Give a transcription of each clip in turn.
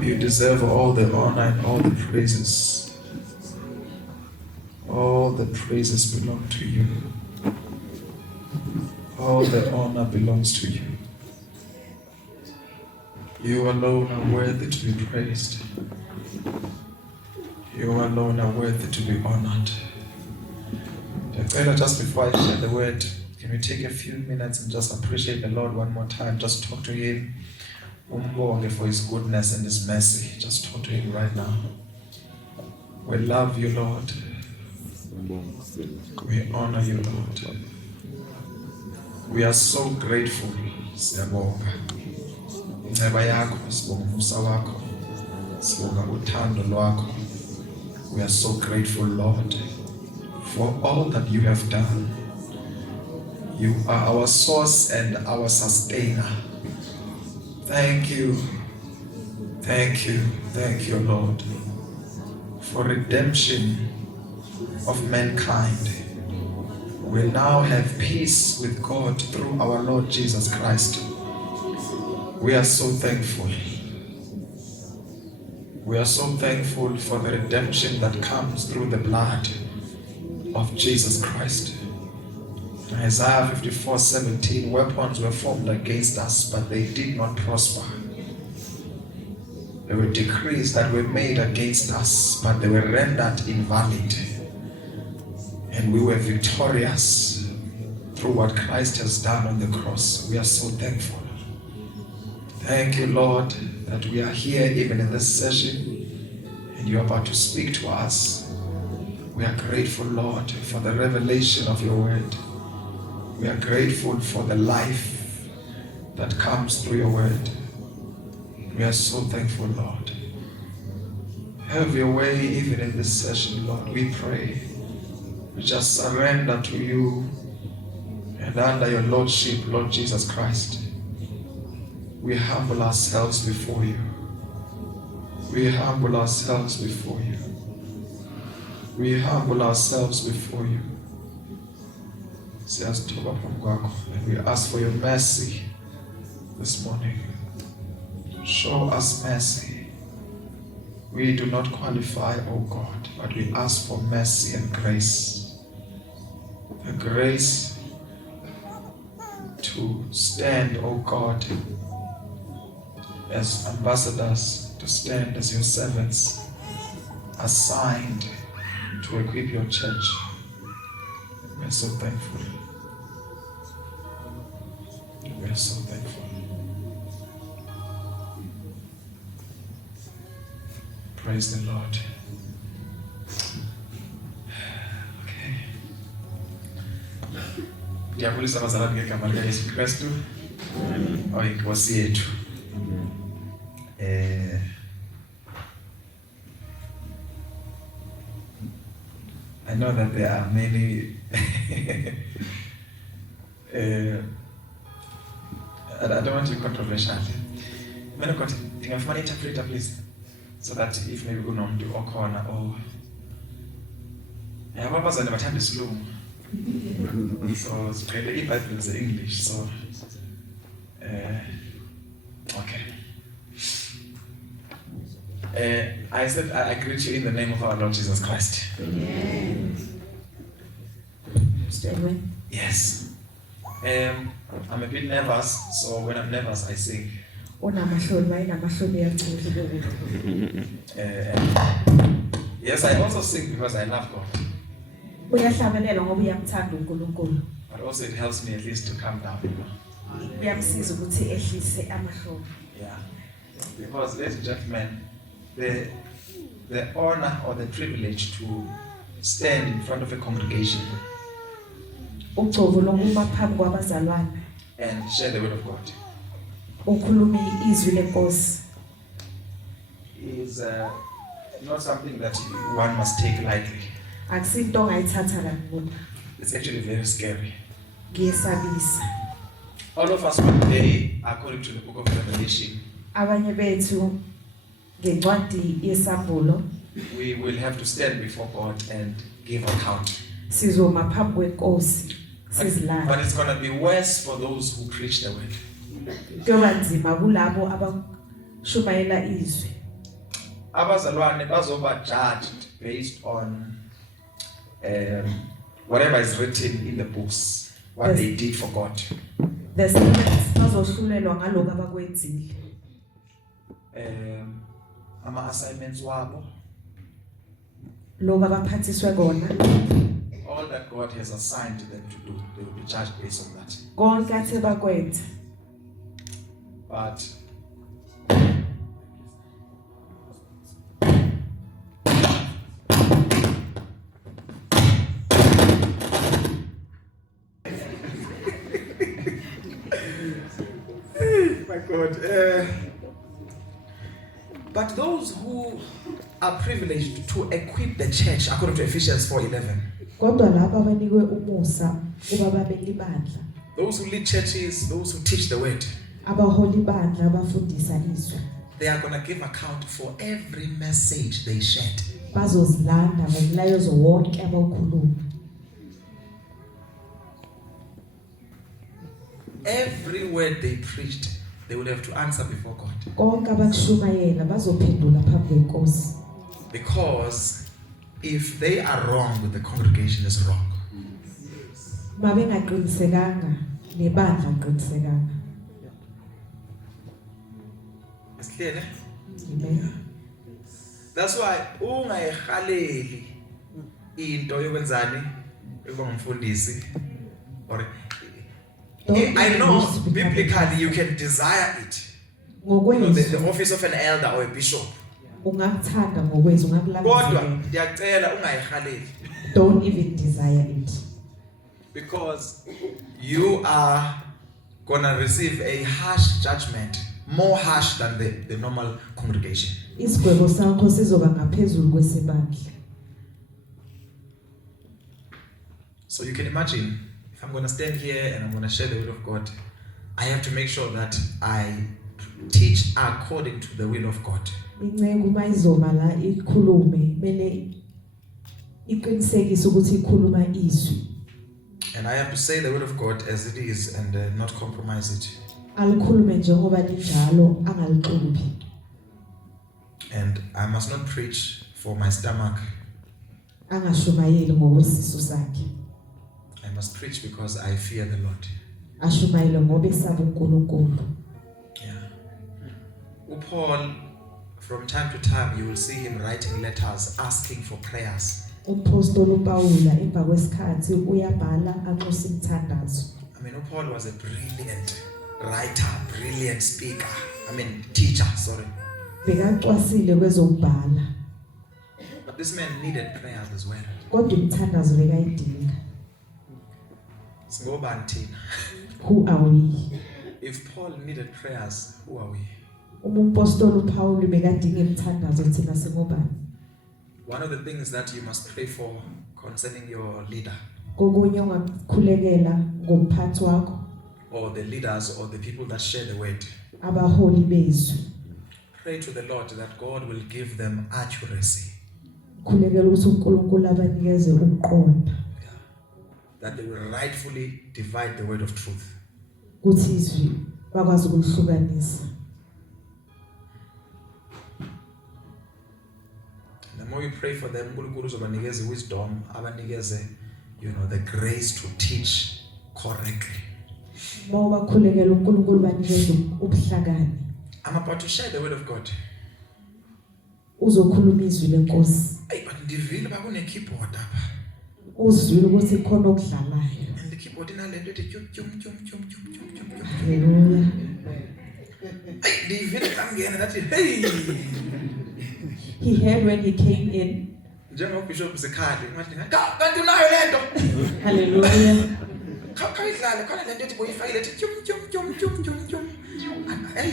You deserve all the honor and all the praises. All the praises belong to you. All the honor belongs to you. You alone are worthy to be praised. You alone are worthy to be honored. Just before I share the word, can we take a few minutes and just appreciate the Lord one more time? Just talk to Him. Umbonge for His goodness and His mercy. Just talk to Him right now. We love you, Lord. We honor you, Lord. We are so grateful. Siyabonga. Inceba yakho, sibonga umusa wakho. Sibonga uthando lwakho. We are so grateful, Lord, for all that you have done. You are our source and our sustainer. Thank you. Thank you. Thank you, Lord, for redemption of mankind. We now have peace with God through our Lord Jesus Christ. We are so thankful. We are so thankful for the redemption that comes through the blood of Jesus Christ. Isaiah 54:17, weapons were formed against us, but they did not prosper. There were decrees that were made against us, but they were rendered invalid. And we were victorious through what Christ has done on the cross. We are so thankful. Thank you, Lord, that we are here even in this session and you're about to speak to us. We are grateful, Lord, for the revelation of your word. We are grateful for the life that comes through your word. We are so thankful, Lord. Have your way even in this session, Lord, we pray. We just surrender to you and under your Lordship, Lord Jesus Christ. We humble ourselves before you. We humble ourselves before you. We humble ourselves before you. And we ask for your mercy this morning. Show us mercy. We do not qualify, oh God, but we ask for mercy and grace. The grace to stand, oh God, as ambassadors, to stand as your servants, assigned to equip your church. We are so thankful. We are so thankful. Praise the Lord. Okay. Ndiyabulisa abazalwane ngegama likaYesu Kristu. Inkosi yethu. I know that there are many I don't want to be controversial. Man of God, ndingafumana interpreter please, so that if maybe kunomntu okhona abazalwane bathanda isilungu, so siqhele iBhayibhile ze-English, so okay. I said I greet you in the name of our Lord Jesus Christ. Amen. Yes. I'm a bit nervous, so when I'm nervous, I sing. Yes, I also sing because I love God. But also it helps me at least to calm down. Yeah. Because, ladies and gentlemen, the honor or the privilege to stand in front of a congregation and share the word of God is not something that one must take lightly. It's actually very scary. All of us one day, according to the book of Revelation, we will have to stand before God and give account. But it's going to be worse for those who preach the word. abazalwane bazoba judged based on whatever is written in the books, what they did for God. The students bazohlulelwa ngalokho abakwenzile. Ama assignments wabo, Lokho abaphathiswe kona. all that God has assigned them to do, they will be judged based on that. Konke athe bakwenza. But my God. But those who are privileged to equip the church, according to Ephesians 4:11, Kodwa lapha abanikwe umusa kuba babeli bandla. those who lead churches, those who teach the word, Abaholi bandla abafundisa izwi. they are going to give account for every message they shared. Bazozilanda ngomlayezo wonke abawukhuluma. Every word they preached, they will have to answer before God. Konke abakushumayela bazophendula phambi kweNkosi. Because if they are wrong, the congregation is wrong. Mabengaqinisekanga nebandla aqinisekanga. It's clear, eh? Amen. That's why ungayihaleli into yokwenzani ukuba ngumfundisi or I know biblically you can desire it. You know, the office of an elder or a bishop. Ungakuthanda ngokwezi Kodwa ungakulangazelela. ndiyacela ungayihaleli Don't even desire it. because you are gonna receive a harsh judgment, more harsh than the normal congregation. Isigwebo sakho sizoba ngaphezulu kwesibandla. So you can imagine if I'm gonna stand here and I'm gonna share the word of God, I have to make sure that I teach according to the will of God. Inceku mayizoma la ikhulume mele iqinisekise ukuthi ikhuluma izwi. And I have to say the word of God as it is and not compromise it. Alikhulume njengoba linjalo angaliqumbi. And I must not preach for my stomach. Angashumayeli ngokwesisu sakhe. I must preach because I fear the Lord. Ashumayele ngoba esaba uNkulunkulu. Yeah. Paul, from time to time, you will see him writing letters asking for prayers. Umpostoli uPaula emva kwesikhathi uyabhala anxusa imithandazo. I mean, Paul was a brilliant writer, brilliant speaker. Teacher, sorry. Bekacwasile kwezokubhala. But this man needed prayers as well. Kodwa imithandazo bekayidinga. Singobani thina? Who are we? If Paul needed prayers, who are we? Umpostoli uPaul bekadinga imithandazo thina singobani? One of the things that you must pray for concerning your leader Kokunye ungakhulekela ngomphathi wakho or the leaders or the people that share the word. abaholi bezwi. Pray to the Lord that God will give them accuracy. Khulekela ukuthi uNkulunkulu abanikeze ukuqonda. That they will rightfully divide the word of truth. Kuthi izwi bakwazi ukuhlukanisa. The more you pray for them, uNkulunkulu uzobanikeza wisdom, abanikeze, the grace to teach correctly. Moba khulekela uNkulunkulu banikeze ubuhlakani. I'm about to share the word of God. Uzokhuluma izwi leNkosi. Hey, but ndivile bakune keyboard apha. Uzwile ukuthi khona okudlalayo. And the keyboard inalento ethi tyum tyum tyum tyum tyum tyum tyum. Haleluya. Hey, ndivile kangena nathi hey. He heard when he came in. Njengobishop Zikhali, ngathi kanti unayo lento. Haleluya. Khawuyidlale khona lento ethi boyifayile ethi tyum tyum tyum tyum tyum tyum. Hey.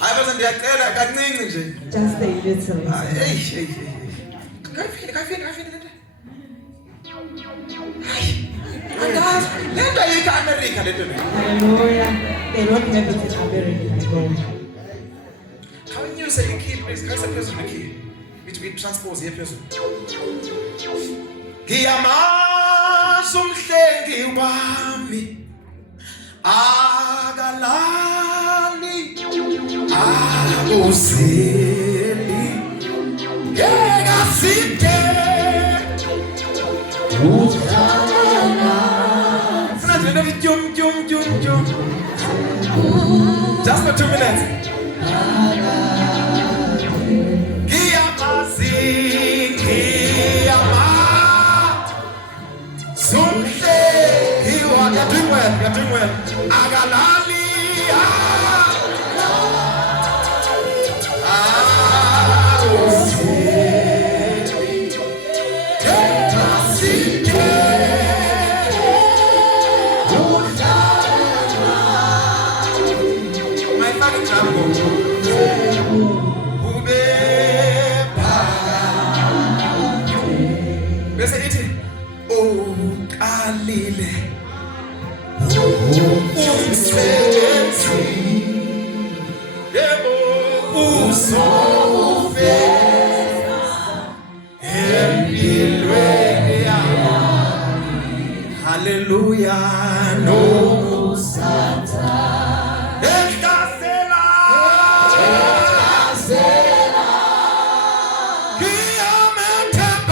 Ayibona ndiyacela kancinci nje. Just a little. Hey. Kafini lento. Angazi, lento ayikho America lento. Hallelujah. They don't have it in America at all. How you say you key, please? Can I say phezulu key? We transpose here phezulu. Ngiyamazi umhlengi wami akalali Useli Yega site Just for 2 minutes. Kiyamasi, kiyama. Sunde, kiwa. You're doing well, you're doing well. Agalali, Hallelujah, no Satan. Estasela. Kiameteba.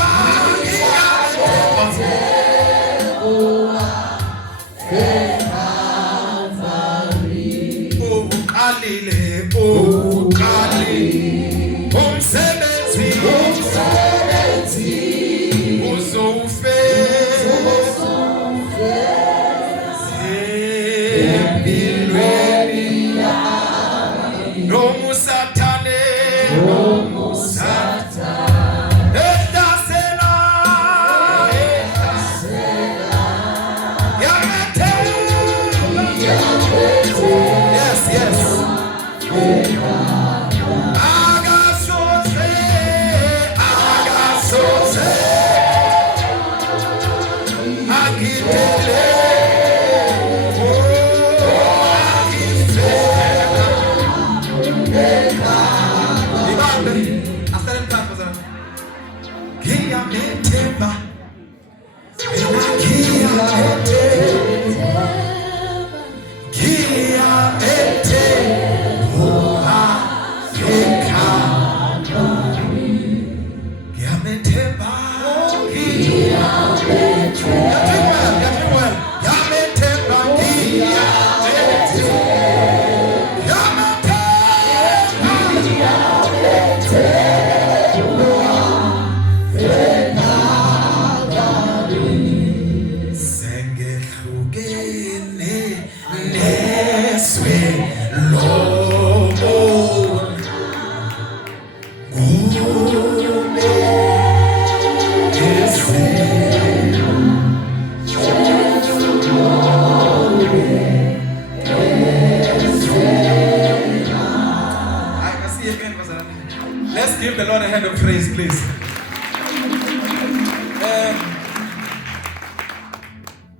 Let's give the Lord a hand of praise, please.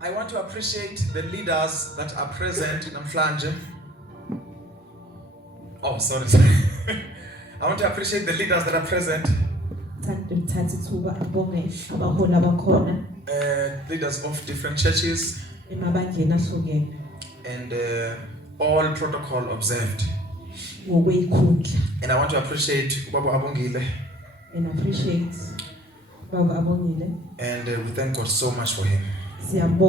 I want to appreciate the leaders that are present in Namhlanje. Oh, sorry. I want to appreciate the leaders that are present. Leaders of different churches and all protocol observed. And I want to appreciate Baba Abongile. And we thank God so much for him. And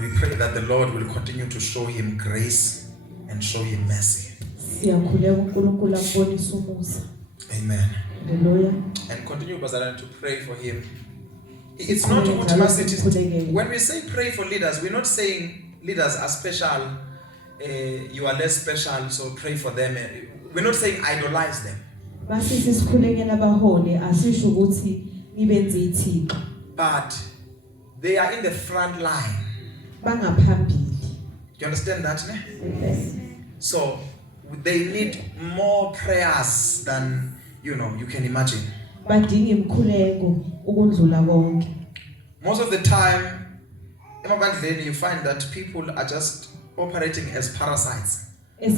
we pray that the Lord will continue to show him grace and show him mercy. Amen. And continue, Bazaran, to pray for him. It's not automatic. When we say pray for leaders, we're not saying leaders are special. You are less special, so pray for them. We're not saying idolize them. But they are in the front line. Do you understand that? Yes. So they need more prayers than you can imagine. Most of the time, you find that people are just operating as parasites. They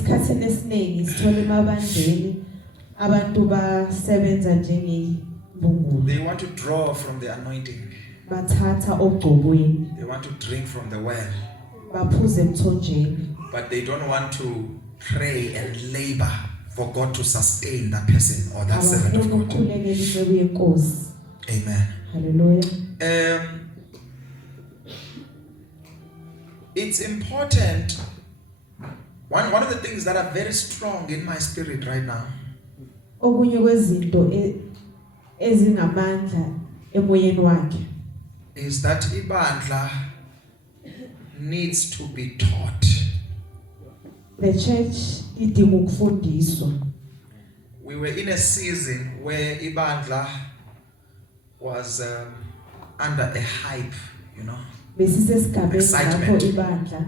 want to draw from the anointing. They want to drink from the well. But they don't want to pray and labor for God to sustain that person or that servant of abafuna God. ukukhulekela inceku yenkosi. Amen. Hallelujah. It's important. One of the things that are very strong in my spirit right now Okunye kwezinto ezingamandla emoyeni wakhe is that ibandla needs to be taught. the church idinga ukufundiswa. We were in a season where ibandla was under a hype, you know, Besisesigabeni lapho ibandla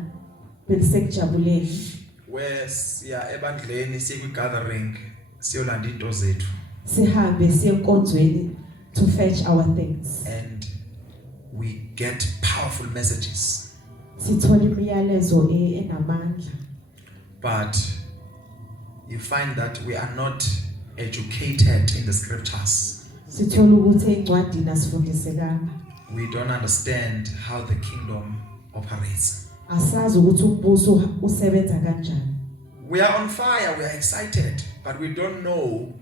belisekujabuleni where siya ebandleni siye gathering siyolanda into zethu sihambe siye enkonzweni to fetch our things. and we get powerful messages, Sithola imiyalezo enamandla. but you find that we are not educated in the scriptures. Sithola ukuthi encwadini asifundisekanga. We don't understand how the kingdom operates. Asazi ukuthi umbuso usebenza kanjani. We are on fire, we are excited, but we don't know,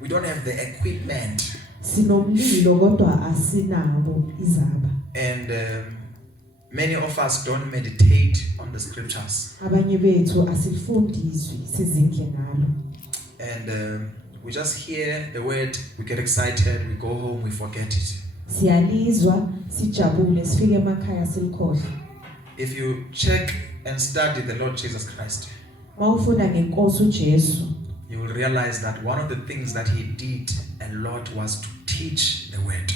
we don't have the equipment. Sinomlilo kodwa asinabo izaba. And many of us don't meditate on the scriptures. Abanye bethu asifundiswi sizindle ngalo. And we just hear the word, we get excited, we go home, we forget it. Siyalizwa, sijabule, sifike emakhaya silikhohle. If you check and study the Lord Jesus Christ, Mawufunda ngenkosi uJesu, you will realize that one of the things that he did a lot was to teach the word.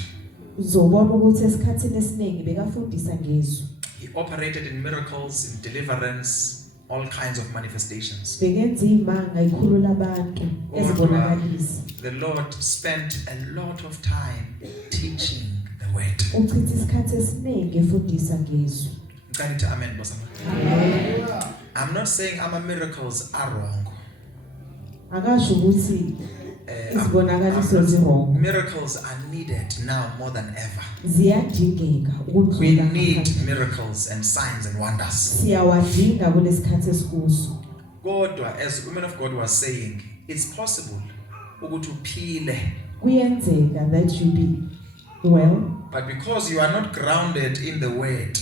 uzobona ukuthi esikhatsini esiningi bekafundisa ngezwi. He operated in miracles, in deliverance, all kinds of manifestations. Bekenza imanga ikhulula abantu ezibonakalisa. The Lord spent a lot of time teaching the word. Uchitha isikhathi esiningi efundisa ngezwi. Can you amen, boss? I'm not saying our miracles are wrong. Akasho ukuthi izibonakaliso zirong. Miracles are needed now more than ever. Ziyadingeka We ukudlula need ngaphandle. miracles and signs and wonders. Siyawadinga kulesikhathi esikuso. God, as the woman of God was saying, it's possible ukuthi uphile, Kuyenzeka that you be well, but because you are not grounded in the word,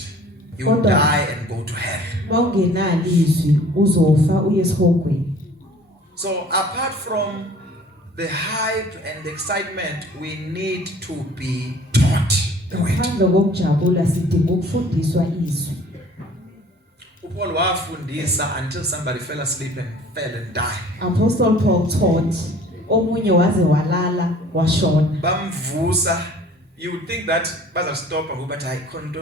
you Kodwa- die and go to hell. mawungenalo izwi uzofa uye esihogweni. So apart from the hype and the excitement, we need to be taught the word. Ngaphandle kokujabula sidinga ukufundiswa izwi. Paul wafundisa until somebody fell asleep and fell and died. Apostle Paul taught, omunye waze walala washona. Bamvusa, you would think that baza stop but I can't.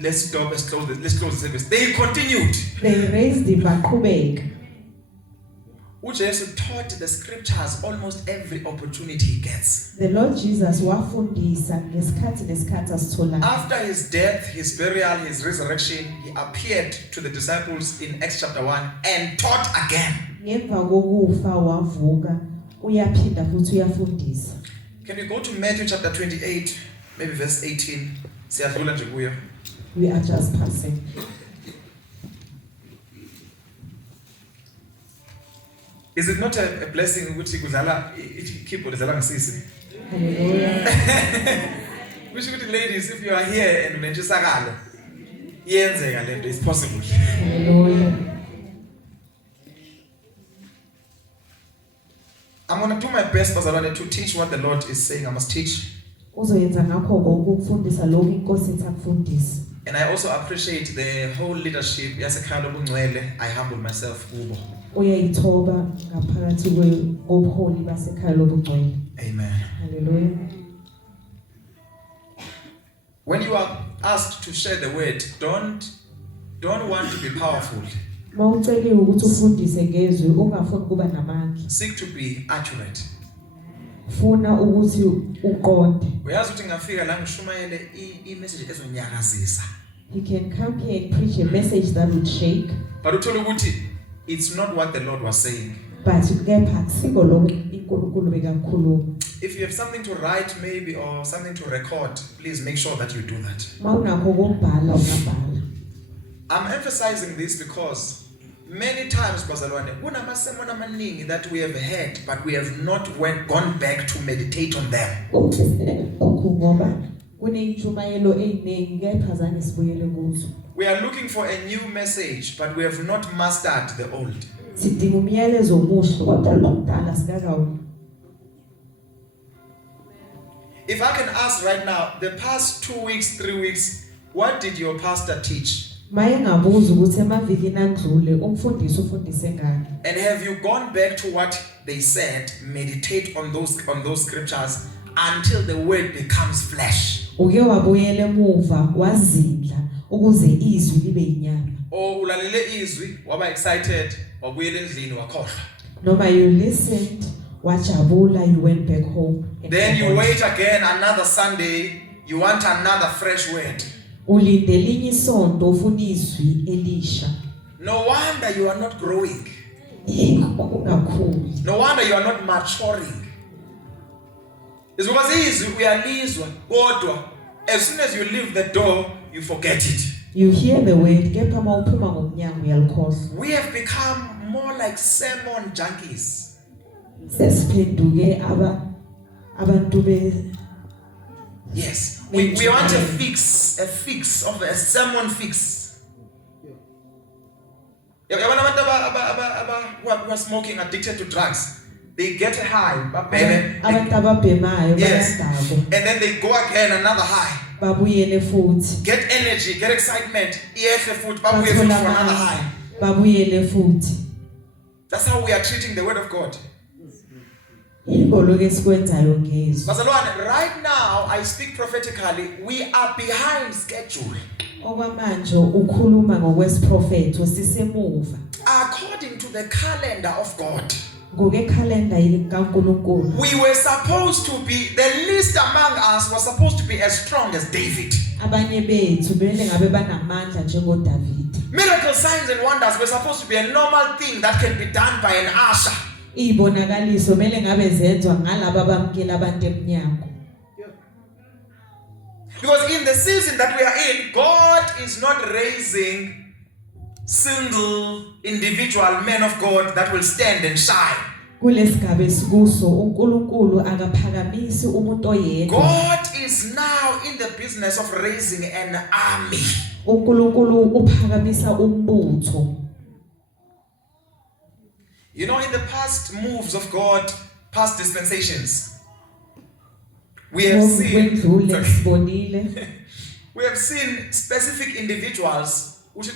Let's stop, let's close the service. They continued. They raised him baqhubeka. Jesus taught the scriptures almost every opportunity he gets. The Lord Jesus wafundisa ngesikhathi nesikhathi asithola. After his death, his burial, his resurrection, he appeared to the disciples in Acts chapter 1 and taught again. Ngemva kokufa wavuka uyaphinda futhi uyafundisa. Can we go to Matthew chapter 28, maybe verse 18? Siyadlula nje kuyo. We are just passing. Is it not a blessing ukuthi kudlala keyboard idlala ngisisi? Hallelujah. Kusho ukuthi ladies, if you are here and unentshisakalo, iyenzeka lento, is possible. Hallelujah. I'm going to do my best, bazalwane, to teach what the Lord is saying I must teach. Uzoyenza ngakho konke ukufundisa lokho inkosi ethi akufundise. And I also appreciate the whole leadership yasekhaya lobungcwele. I humble myself kubo. Uyayithoba ngaphakathi kobuholi basekhaya lobungcwele. Amen. Hallelujah. When you are asked to share the word, don't want to be powerful. Mawuceliwe ukuthi ufundise ngezwi ungafuni kuba namandla. Seek to be accurate. Funa ukuthi uqonde. Uyazi ukuthi ngafika la ngishumayele i-message ezonyakazisa. He can come here and preach a message that would shake. But uthola ukuthi it's not what the Lord was saying. But kepha kusiko lokho iNkulunkulu bekakhuluma. If you have something to write maybe or something to record, please make sure that you do that. Mawunakho ukubhala ungabhala. I'm emphasizing this because Many times bazalwane kunamasemona amaningi that we have heard but we have not gone back to meditate on them. Ngoba kuneyintshumayelo eziningi kephazane sibuyele kuzo. We are looking for a new message but we have not mastered the old. Sidinga umyalezo omuhle kodwa lokudala sikakawu. If I can ask right now, the past 2 weeks, 3 weeks, what did your pastor teach? Maye ngabuza ukuthi emaviki nandlule umfundisi ufundise ngani. And have you gone back to what they said? Meditate on those scriptures until the word becomes flesh. Uke wabuyele emuva wazindla ukuze izwi libe inyama. Or ulalele izwi waba excited wabuyele endlini wakhohlwa. Noma you listened wajabula, you went back home. Then you wait again another Sunday, you want another fresh word. Ulinde linye isonto ufuna izwi elisha. No wonder you are not growing. No wonder you are not maturing. It's because izwi uyalizwa kodwa as soon as you leave the door you forget it. You hear the word kepha mawuphuma ngomnyango uyalkhohlwa. We have become more like sermon junkies. Sesiphenduke abantu be. Yes, we want a fix of a sermon fix. Yabona abantu who are smoking, addicted to drugs, they get a high, Abantu ababhemayo bayadabo. and then they go again another high. Babuyele futhi. Get energy, get excitement. Iyehle futhi babuye futhi for another high. Babuyele futhi. That's how we are treating the word of God. Ingolo ke sikwenzayo ngezwi. Bazalwane, right now I speak prophetically, we are behind schedule. Okwamanje ukhuluma ngokwesiprofeto sisemuva. According to the calendar of God. Ngoke calendar kaNkulunkulu. We were supposed to be, the least among us was supposed to be as strong as David. Abanye bethu bele ngabe banamandla njengoDavid. Miracle signs and wonders were supposed to be a normal thing that can be done by an usher. Ibonakaliso mele ngabe zenzwa ngalabo abamkela abantu eminyango. Because in the season that we are in, God is not raising single individual men of God that will stand and shine. Kulesigaba esikuso uNkulunkulu akaphakamisi umuntu oyedwa. God is now in the business of raising an army. uNkulunkulu uphakamisa umbutho. You know, in the past moves of God, past dispensations, we have seen specific individuals that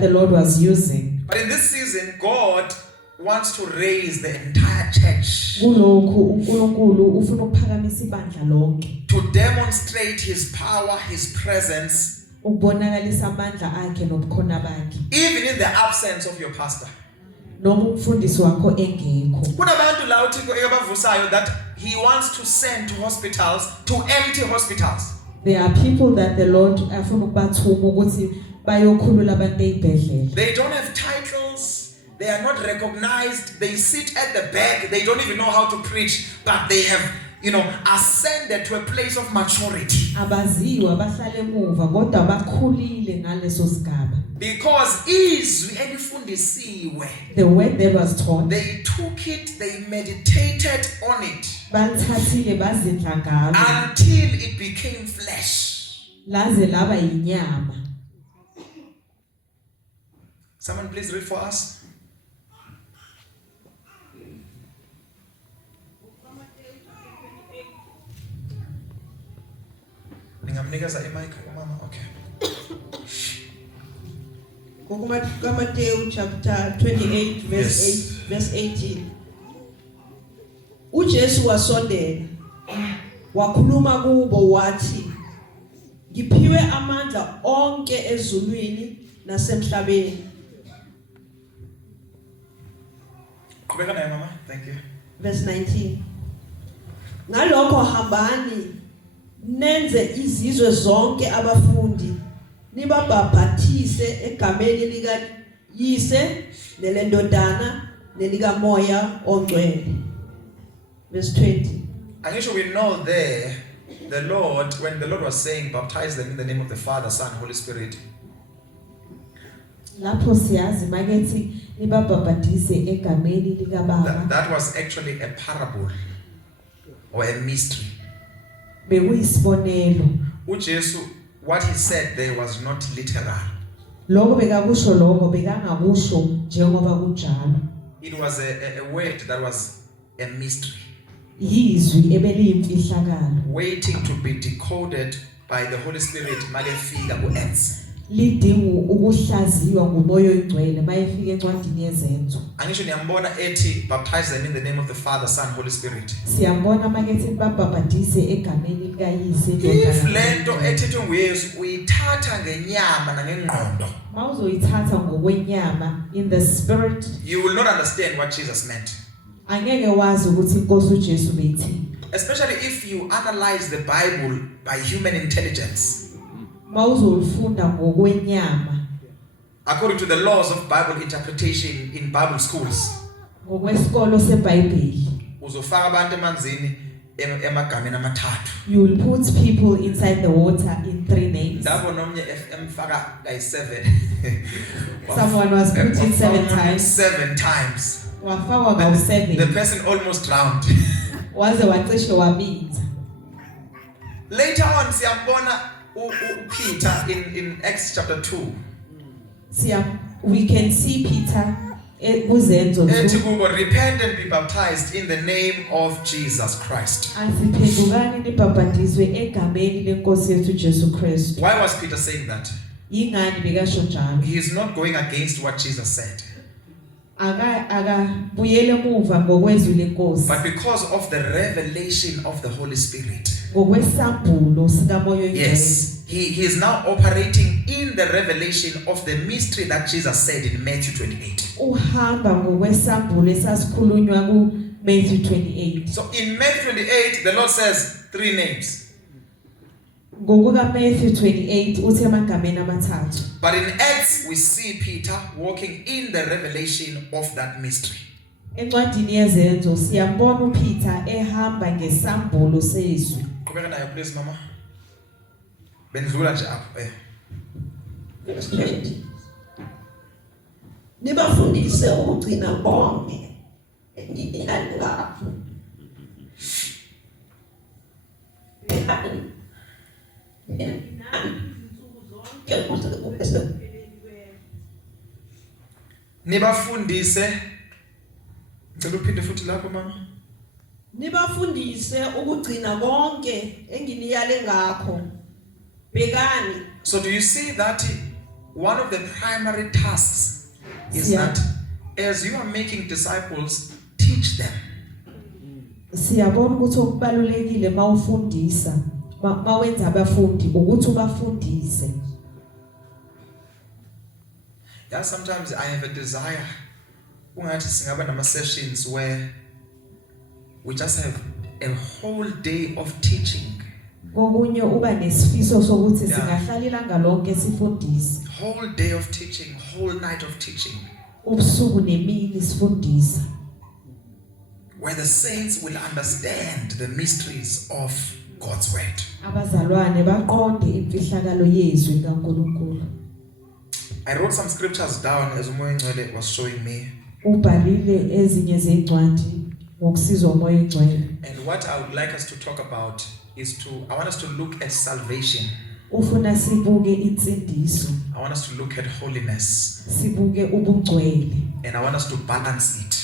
the Lord was using. But in this season, God wants to raise the entire church to demonstrate His power, His presence, even in the absence of your pastor. That He wants to send to hospitals, to empty hospitals. There are people that the Lord they don't have titles, they are not recognized, they sit at the back, they don't even know how to preach, but they have, ascended to a place of maturity. Because the word that was taught, they took it, they meditated on it until it became flesh. Someone please read for us. Okay. Matthew chapter 28 verse 18. uJesu wasondela wakhuluma kubo wathi, ngiphiwe amandla onke ezulwini nasemhlabeni. Qhubeka naye mama. Thank you. Verse 19. Ngalokho hambani nenze izizwe zonke abafundi nibabhaphathise egameni lika Yise nelendodana nelika Moya ongcwele. Verse 20. And you we know there the Lord, when the Lord was saying baptize them in the name of the Father, Son, Holy Spirit, lapho siyazi makethi nibabhabhadise egameni likaBaba That was actually a parable or a mystery. bekuyisibonelo uJesu, what he said there was not literal. lokho bekakusho lokho bekangakusho njengoba kunjalo It was a word that was a mystery, yizwi ebeliyimfihlakalo waiting to be decoded by the Holy Spirit malefika ku-Acts. lidinga ukuhlaziywa ngumoya oyingcwele mayefika encwadini yezenzo Angisho niyambona ethi baptize them in the name of the Father, Son, Holy Spirit. siyambona makethi babhabhadise egameni likayise If lento ethethwe nguYesu uyithatha ngenyama nangengqondo, mawuzoyithatha ngokwenyama in the spirit you will not understand what Jesus meant. angeke wazi ukuthi inkosi uJesu beyithi Especially if you analyze the Bible by human intelligence. mawuzolifunda ngokwenyama According to the laws of Bible interpretation in Bible schools, ngokwesikolo seBhayibheli uzofaka abantu emanzini emagameni amathathu. you will put people inside the water in 3 names Ndabo nomnye emfaka like 7. someone was put in 7 times 7 times. wafakwa ngawu7 The person almost drowned. waze wacishe wamitha Later on siyambona Peter in Acts chapter 2. we can see Peter kuzenzo Ethi kubo, repent and be baptized in the name of Jesus Christ. asiphendukani nibhabhadiswe egameni lenkosi yethu Jesu Kristu Why was Peter saying that? yingani bekasho njalo He is not going against what Jesus said, buyele emuva ngokwezwi lenkosi but because of the revelation of the Holy Spirit. ngokwesambulo sikamoya oyingcwele Yes, he is now operating in the revelation of the mystery that Jesus said in Matthew 28. uhamba ngokwesambulo esasikhulunywa ku Matthew 28 So in Matthew 28, the Lord says 3 names. ngokuka Matthew 28 uthi emagameni amathathu But in Acts, we see Peter walking in the revelation of that mystery. encwadini yezenzo siyambona uPeter ehamba ngesambulo sezwi Qhubeka nayo please mama. Bendlula nje apho Verse 20. Nibafundise ukugcina konke enginilandelayo. Nibafundise. Ngicela uphinde futhi lapho mama. Nibafundise ukugcina konke enginiyale ngakho. Bekani. So do you see that one of the primary tasks is Yeah. that as you are making disciples, teach them. siyabona ukuthi okubalulekile mawufundisa mawenza abafundi ukuthi ubafundise Yeah, sometimes I have a desire. Ungathi singaba nama sessions where we just have a whole day of teaching. kokunye uba nesifiso sokuthi Yeah. singahlala ilanga lonke sifundise Whole day of teaching, whole night of teaching. ubusuku nemini sifundisa Where the saints will understand the mysteries of God's word. abazalwane baqonde imfihlakalo yezwi kaNkulunkulu I wrote some scriptures down as umoya ngcwele was showing me. ubhalile ezinye zencwadi ngokusizwa umoya oyingcwele And what I would like us to talk about is I want us to look at salvation. ufuna sibuke insindiso I want us to look at holiness. sibuke ubungcwele And I want us to balance it.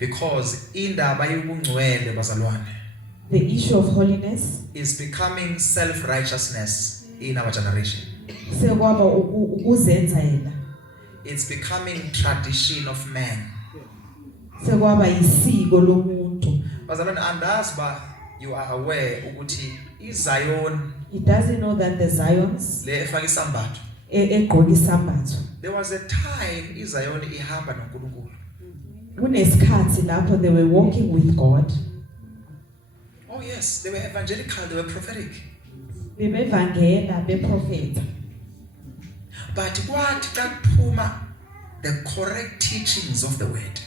Because indaba yobungcwele bazalwane the issue of holiness is becoming self-righteousness in our generation. sekwaba ukuzenzela It's becoming tradition of man. sekwaba isiko lomuntu Bazalwane, andazi ba you are aware ukuthi iZion it doesn't know that the Zions le efaka isambatho. egqoka isambatho There was a time iZion ihamba noNkulunkulu. kunesikhathi lapho they were walking with God Oh yes, they were evangelical, they were prophetic. bebevangela beprofeta But kwathi kaphuma the correct teachings of the word,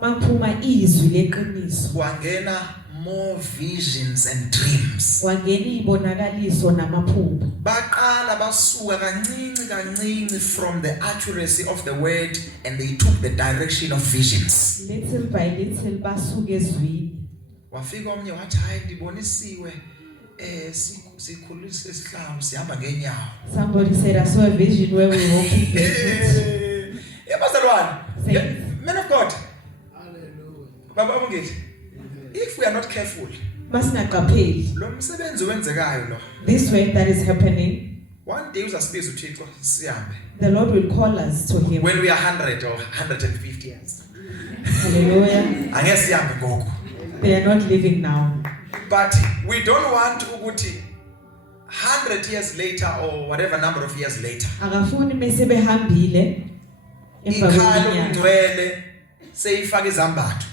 maphuma izwi leqiniso kwangena more visions and dreams. wangena ibonakaliso namaphupho. Baqala basuka kancinci from the accuracy of the word and they took the direction of visions. Little by little basuke ezwini. Wafika omnye wathi hayi ndibonisiwe sikhulisa isihlalo sihamba ngenyawo. Somebody said, I saw a vision where we were walking barefoot. Bazalwane, Saints. men of God. Hallelujah. Baba ungithi, if we are not careful, Masingaqapheli. lo msebenzi wenzekayo lo. This work that is happening, One day uzasibiza uThixo sihambe. the Lord will call us to Him. When we are 100 or 150 years. Hallelujah. Angeke sihambe ngoku. They are not living now. But we don't want ukuthi 100 years later or whatever number of years later. Akafuni mase behambile emva Ikhalo kweminyaka. ungcwele seyifaka izambatho.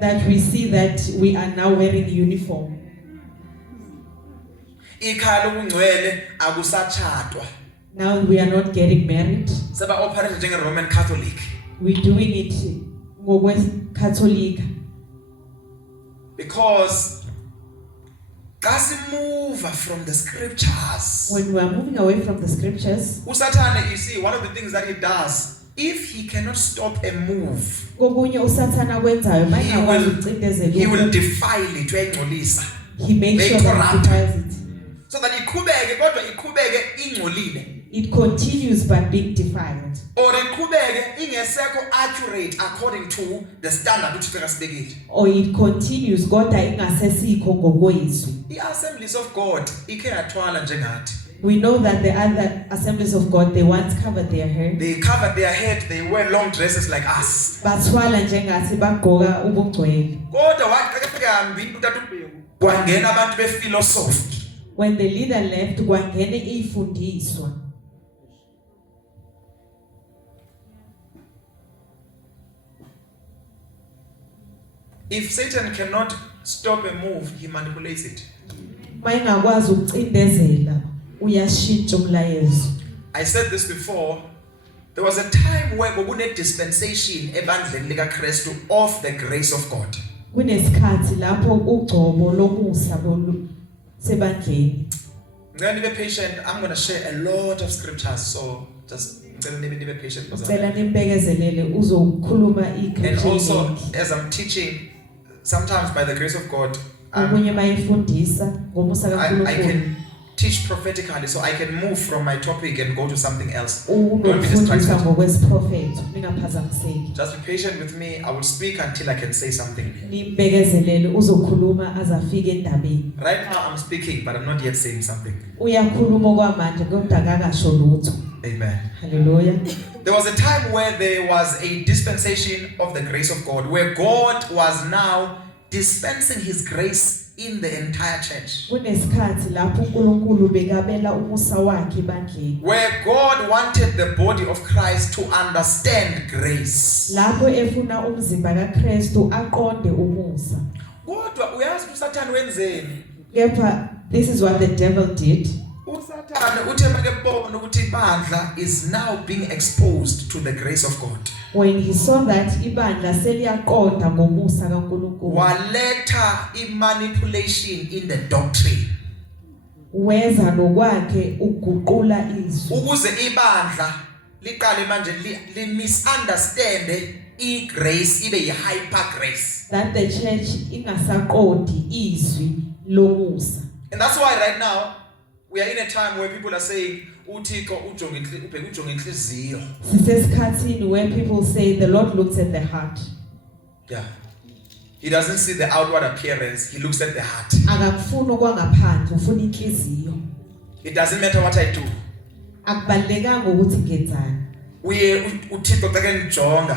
That we see that we are now wearing uniform. Ikhalo ungcwele akusatshadwa. Now we are not getting married. Seba operate njenge Roman Catholic. We're doing it ngokweCatholic. Because kasi move from the scriptures. When we are moving away from the scriptures, Usathane, you see, one of the things that he does, if he cannot stop a move, kokunye usathana kwenzayo mayingakwazi he ukucindezela will defile it, uyayingcolisa. he makes sure that he does it. So that iqhubeke kodwa iqhubeke ingcolile. It continues but being defiled. Or iqhubeke ingesekho accurate according to the standard uThixo kasibekile. Or it continues kodwa ingasesikho ngokwezwi. I-Assemblies of God ikhe yathwala njengathi. We know that the other assemblies of God, they once covered their hair. They covered their head, they wear long dresses like us. Bathwala njengathi bagqoka ubungcwele. Kodwa wathi fika hambi uTata uBhengu kwangena abantu bephilosophy. When the leader left, kwangene ifundiswa. If Satan cannot stop a move, he manipulates it. Mayingakwazi ukucindezela, uyashintsha umlayezo. I said this before. There was a time where kune dispensation ebandleni lika Kristu of the grace of God. Kunesikhathi lapho ugcobo lomusa sebandleni. Ngicela nibe patient. I'm going to share a lot of scriptures, so just ngicela nibe patient. Cela nimbekezelele uzokhuluma And also, as I'm teaching, sometimes by the grace of God, okunye mayifundisa ngomusa I kaNkulunkulu. can teach prophetically, so I can move from my topic and go to something else. Don't be Ukufundisa distracted. ngokwesiprofeto, ningaphazamiseki. Just be patient with me. I will speak until I can say something. Nimbekezelele uzokhuluma azafike endabeni. Right now I'm speaking, but I'm not yet saying something. Uyakhuluma kwamanje kodwa akakasho lutho. Amen. Hallelujah. There was a time where there was a dispensation of the grace of God, where God was now dispensing His grace in the entire church. Kunesikhathi lapho uNkulunkulu bekabela umusa wakhe ebandleni. Where God wanted the body of Christ to understand grace. Lapho efuna umzimba kaKristu aqonde umusa. Kodwa uyazi uSathane wenzeni? Kepha this is what the devil did. uSathane uthe makebona ukuthi ibandla is now being exposed to the grace of God. When he saw that ibandla seliyaqonda ngomusa kaNkulunkulu, Waletha manipulation in the doctrine. weza nokwakhe uguqula izwi. Ukuze ibandla liqale manje li misunderstand igrace ibe hyper grace. That the church ingasaqondi izwi lomusa. And that's why right now we are in a time where people are saying uThixo ujonga inhliziyo. Sisesikhathini where people say the Lord looks at the heart. Yeah. He doesn't see the outward appearance, he looks at the heart. Akakufuna okwangaphandle, ufuna inhliziyo. It doesn't matter what I do. Akubalekanga ukuthi ngenzani. uThixo xa kenjonga,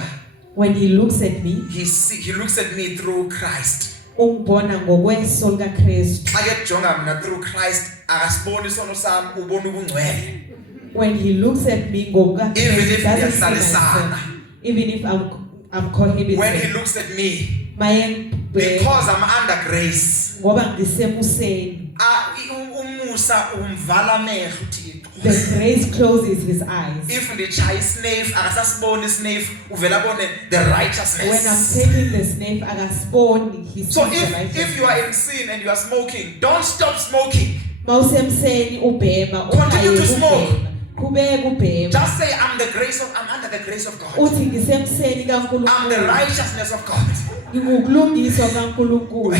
When he looks at me, he looks at me through Christ. ungibona ngokweso likaKristu. Xa kejonga mina through Christ, akasiboni isono sami, ubona ubungcwele. When he looks at me ngokukaKristu, Even if doesn't see ngiyahlalisana. myself. Even if I'm cohibited. When he looks at me, Maye because I'm under grace, ngoba ngisemuseni. umusa umvala amehlo uThixo. The grace closes his eyes. If ndichaya isnave akasasiboni isnave uvela abone the When I'm righteousness. taking the snake, akasiboni he sees So the if righteousness. you are in sin and you are smoking, don't stop smoking. Mawusemseni ubhema, Continue to ungayeki smoke. ubhema. Qhubeka ubhema. Just say I'm under the grace of God. Uthi ngisemseni I'm the kaNkulunkulu. righteousness of God. Ngingukulungiswa kaNkulunkulu.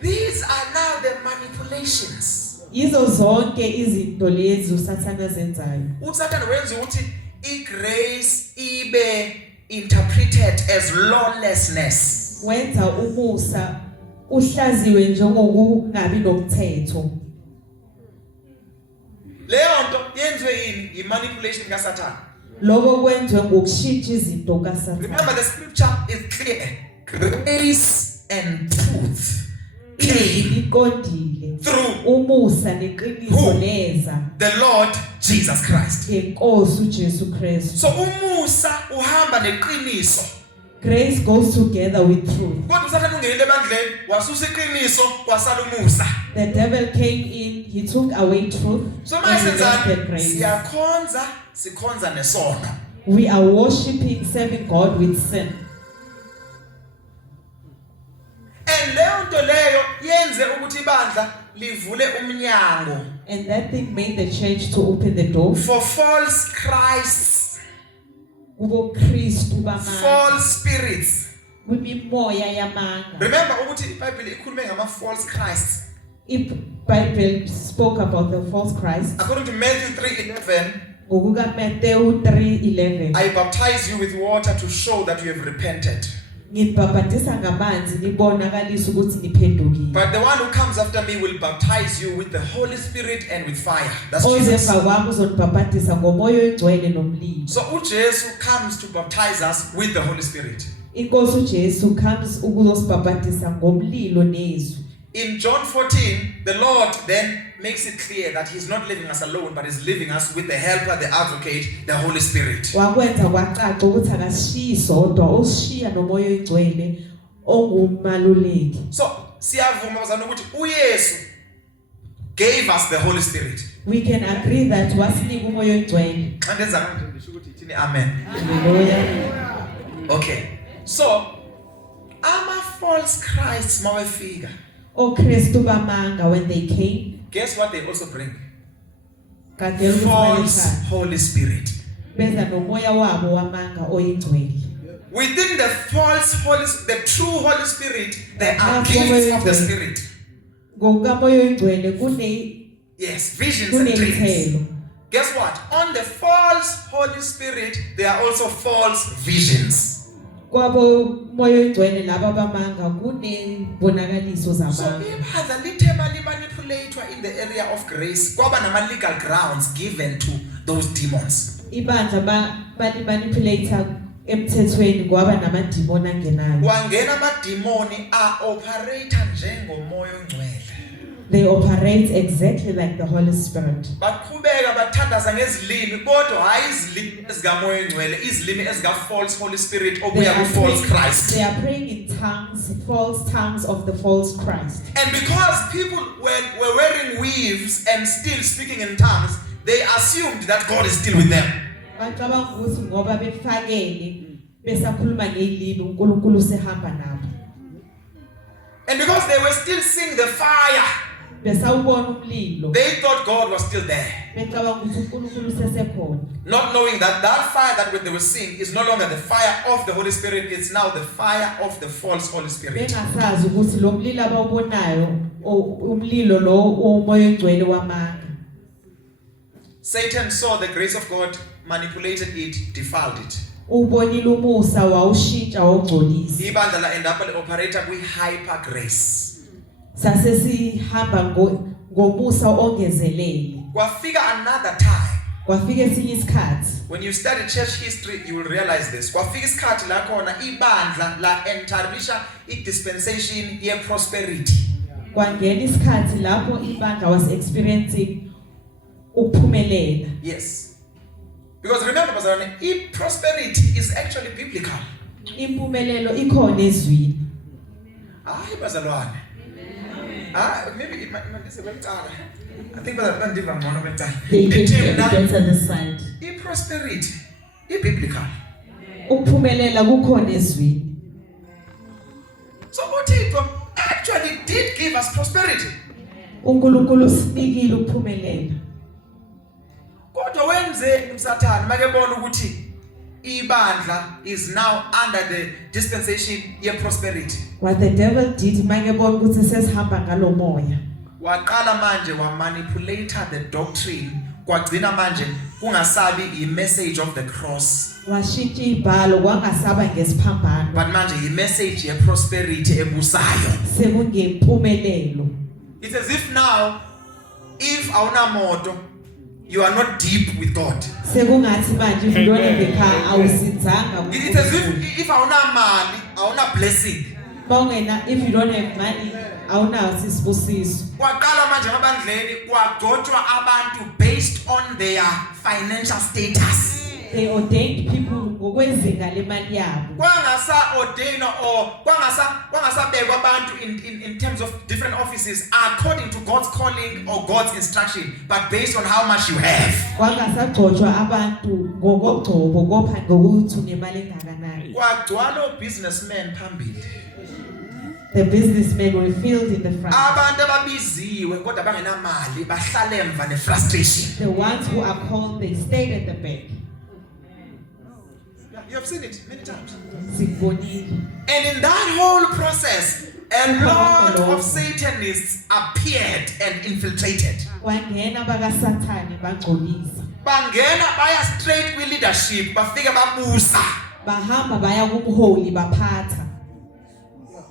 These are now the manipulations. Yizo zonke izinto lezi uSathana zenzayo. uSathane wenza ukuthi igrace ibe interpreted as lawlessness. Wenza umusa uhlaziwe njengokungabi nomthetho. Leyo nto yenziwe yini? Imanipulation kaSathane. Lokho kwenzwe ngokushintsha izinto kaSathane. Remember the scripture is clear. Grace and truth came Iqondile. through Umusa neqiniso leza the Lord Jesus Christ. ngenkosi uJesu Kristu. So umusa uhamba neqiniso. Grace goes together with truth. Kodwa uSathane ungenile ebandleni wasusa iqiniso wasala umusa. The devil came in, he took away truth. So and manje he left the senzani? grace. Sikhonza nesono. We are worshiping, serving God with sin. And leyo nto leyo yenze ukuthi ibandla livule umnyango And that thing made the church to open the door for false Christs, kubo Kristu bamanga, false spirits. kwimimoya yamanga. Remember ukuthi iBhayibheli ikhulume ngama false Christs. iBible spoke about the false Christ. According to Matthew 3:11, Ngokuka Matthew 3:11. I baptize you with water to show that you have repented. Ngibhabhatisa ngamanzi nibonakalisa ukuthi niphendukile. But the one who comes after me will baptize you with the Holy Spirit and with fire. That's Jesus. Ozemva kwami uzonibhabhatisa ngomoya oyingcwele nomlilo. So uJesu comes to baptize us with the Holy Spirit. Inkosi uJesu comes ukuzosibhabhatisa ngomlilo nezwi. In John 14, the Lord then makes it clear that He's not leaving us alone, but He's leaving us with the helper, the advocate, the Holy Spirit. Wakwenza kwacaca ukuthi akashiyi sodwa, ushiya nomoya oyingcwele ongumaluleki. So, siyavuma bazana ukuthi uYesu gave us the Holy Spirit. We can agree that wasinika umoya oyingcwele. Xa ndenza kanje ndisho ukuthi ithini amen. Hallelujah. Okay. So, ama false Christs mawefika. OKristu bamanga when they came, Guess what they also bring? kade False Holy Spirit. beza nomoya wabo wamanga oyingcwele. Within the the true Holy Spirit, there are gifts of the Spirit. Ngokukamoya oyingcwele kune Yes, visions and dreams. kunezithelo. Guess what? On the false Holy Spirit, there are also false visions. Kwabo moya oyingcwele laba bamanga kunebonakaliso So zabantu. ibandla lithema limanipulatewa in the area of grace. Kwaba nama legal grounds given to those demons. Ibandla balimanipulate emthethweni kwaba namadimoni angenayo. Wangena amademoni operate njengomoya ongcwele. They operate exactly like the Holy Spirit. Baqhubeka bathandaza ngezilimi kodwa hayi izilimi ezikamoya ongcwele, izilimi ezika false Holy Spirit obuya ku false Christ. They are praying in tongues, false tongues of the false Christ. And because people were wearing weaves and still speaking in tongues, they assumed that God is still with them. Bacabanga ukuthi ngoba befakele besakhuluma ngelimi uNkulunkulu sehamba nabo. And because they were still seeing the fire, Besawubona umlilo. they thought God was still there. Becabanga ukuthi uNkulunkulu sesekhona. Not knowing that fire that they were seeing is no longer the fire of the Holy Spirit, it's now the fire of the false Holy Spirit. Bengasazi ukuthi lo mlilo abawubonayo umlilo lo umoya ogcwele wamanga. Satan saw the grace of God, manipulated it, defiled it. Ubonile umusa wawushintsha wogcolisa. Ibandla la end up operator kwi hyper grace. Sase sihamba ngomusa ongezelele. Kwafika another time. Kwafika esinye isikhathi. When you study church history, you will realize this. Kwafika isikhathi la khona ibandla la entarisha dispensation ye prosperity. Kwangena isikhathi lapho ibandla was experiencing ukuphumelela. Yes. Because remember, prosperity is actually biblical. Impumelelo ikhona ezwini. Hayi bazalwane. Maybe this is very I think that ndiva ngcono bethu. They can get better this side. I-prosperity i-biblical. Ukuphumelela kukhona ezwini. So uThixo actually did give us prosperity. uNkulunkulu usinikile ukuphumelela. Kodwa wenze umsathane make bona ukuthi ibandla is now under the dispensation ye prosperity. What the devil did mangebona ukuthi sesihamba ngalomoya. Waqala manje wa manipulate the doctrine kwagcina manje kungasabi i-message of the cross. Washintsha ibhalo kwangasaba ngesiphambano. But manje i-message ye prosperity ebusayo. Sekungempumelelo. It's as if now if awuna moto you are not deep with God. Sekungathi manje if you don't have a car awusinzanga. It's as if awuna mali awuna blessing. Bongena if you don't have money awunawo sisibusiso. Kwaqala manje abandleni kwagcotshwa abantu based on their financial status. They ordained people ngokwezinga lemali yabo. Kwangasa ordain or kwangasa bekwa abantu in terms of different offices according to God's calling or God's instruction, but based on how much you have. Kwangasagcotshwa abantu ngokogcobo kopha ngokuthi unemali engakanani. Kwagcwala businessmen phambili. The businessmen were filled in the front. Abantu ababiziwe kodwa bangenamali bahlala emva ne frustration. The ones who are called, they stayed at the back. You have seen it many times. Sikubonile. And in that whole process, a lot of Satanists appeared and infiltrated. Wangena bakaSathane bagcolisa. Bangena baya straight kwi leadership bafika babusa. Bahamba baya kumholi baphatha.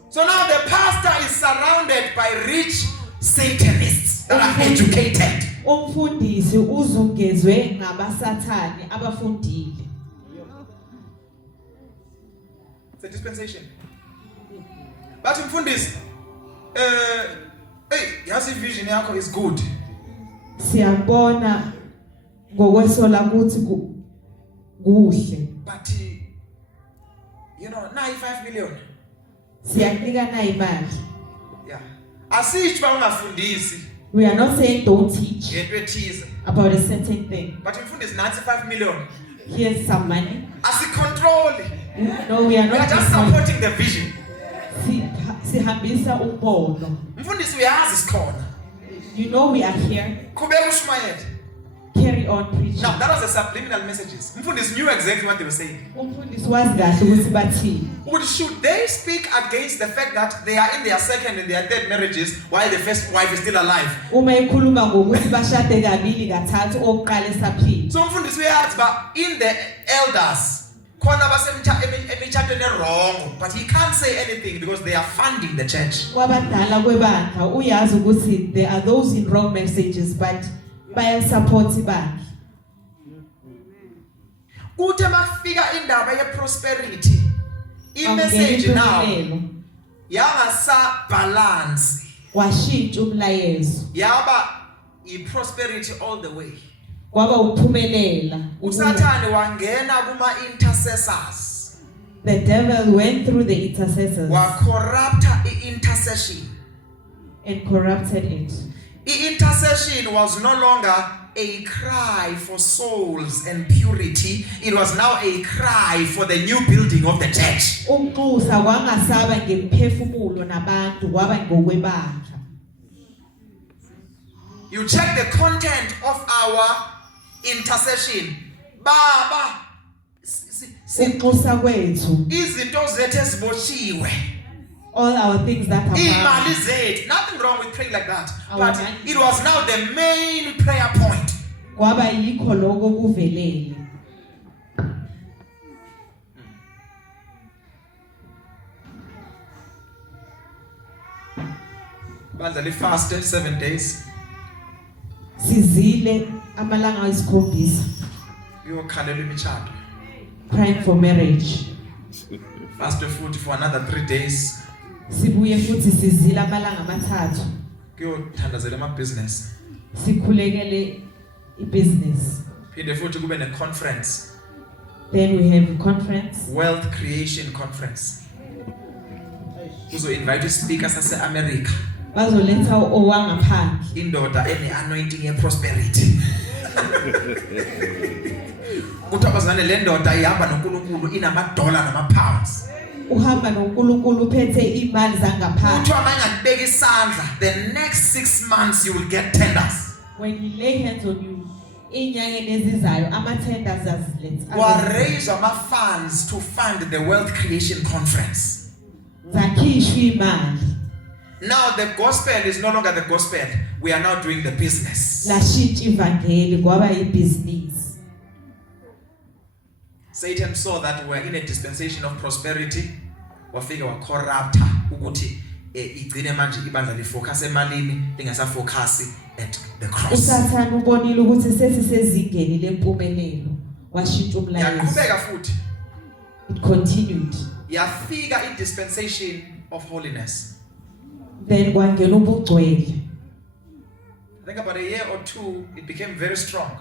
So now the pastor is surrounded by rich Satanists that are educated. Umfundisi uzungezwe ngabaSathane abafundile. It's a dispensation. But mfundisi yazi vision yakho is good. Siyabona ngokwesola ukuthi kuhle. But you know, 95 million. Siyakunika na imali. Yeah. Asitsho ungafundisi. We are not saying don't teach Ngento ethize. about a certain thing. But mfundisi 95 million. Here's some money. Asicontrol. No, we are We are not just supporting the vision. Sihambisa umbono. Mfundisi uyazi sikhona. You know we are here. Qhubeka ushumayela. Carry on preaching. Now that was the subliminal messages. Mfundisi knew exactly what they were saying. Umfundisi wazi kahle ukuthi bathini. Should they speak against the fact that they are in their second and their third marriages while the first wife is still alive? Uma ekhuluma ngokuthi bashade kabili kathathu oqala esaphila. So mfundisi uyazi ba in the elders khona basemtshatweni wrong, but he can't say anything because they are funding the church. Kwabadala kwebandla uyazi ukuthi there are those in wrong messages but bayasupport ibandla. Kuthe makufika indaba ye prosperity, i-message now yangasa balance, Washintsha umlayezo. yaba i-prosperity all the way. Kwaba ukuphumelela. Usathane wangena kuma intercessors. The devil went through the intercessors Wa corrupta i-intercession. and corrupted it. I-intercession was no longer a cry for souls and purity. It was now a cry for the new building of the church. Umnxusa kwangasaba ngemphefumulo nabantu kwaba ngokwebandla. You check the content of our intercession. Baba Umnxusa kwethu, izinto zethu ezibotshiwe. all our things that are Imali bound. zethu. Nothing wrong with praying like that. Our But money. it was now the main prayer point. Kwaba yikho lokho kuvelele. Bandla lifaste 7 days. Sizile amalanga ayisikhombisa Uyokhalela imitshato. praying for marriage. Faste futhi for another 3 days. Sibuye futhi sizile amalanga amathathu. Kuyothandazela ama-business. Sikhulekele ibusiness. Phinde futhi kube ne-conference. Then we have a conference. Wealth Creation Conference. Uzo invite speakers ase-America. bazoletha owangaphandle indoda ene-anointing ye-prosperity. Kuthi abazane le ndoda ihamba noNkulunkulu inamadola nama-pounds. uhamba noNkulunkulu uphethe imali zangaphandle. Kuthiwa mangakubeka isandla, the next 6 months you will get tenders. When you lay hands on you inyanga ezizayo ama-tenders aziletha. Raise ama-funds to fund the Wealth Creation Conference. Zakhishwa imali. Now the gospel is no longer the gospel. We are now doing the business. Lashintsha ivangeli kwaba ibhizinisi. Satan saw that we are in a dispensation of prosperity. Wafika wa corrupt ukuthi igcine manje ibandla lifocus emalini lingasafocus at the cross. uSathane ubonile ukuthi sesisezingeni lempumelelo washintsha umlayezo. Yaqhubeka futhi. It continued. Yafika i-dispensation of holiness. Then kwangena ubugcwele. I think about a year or two it became very strong.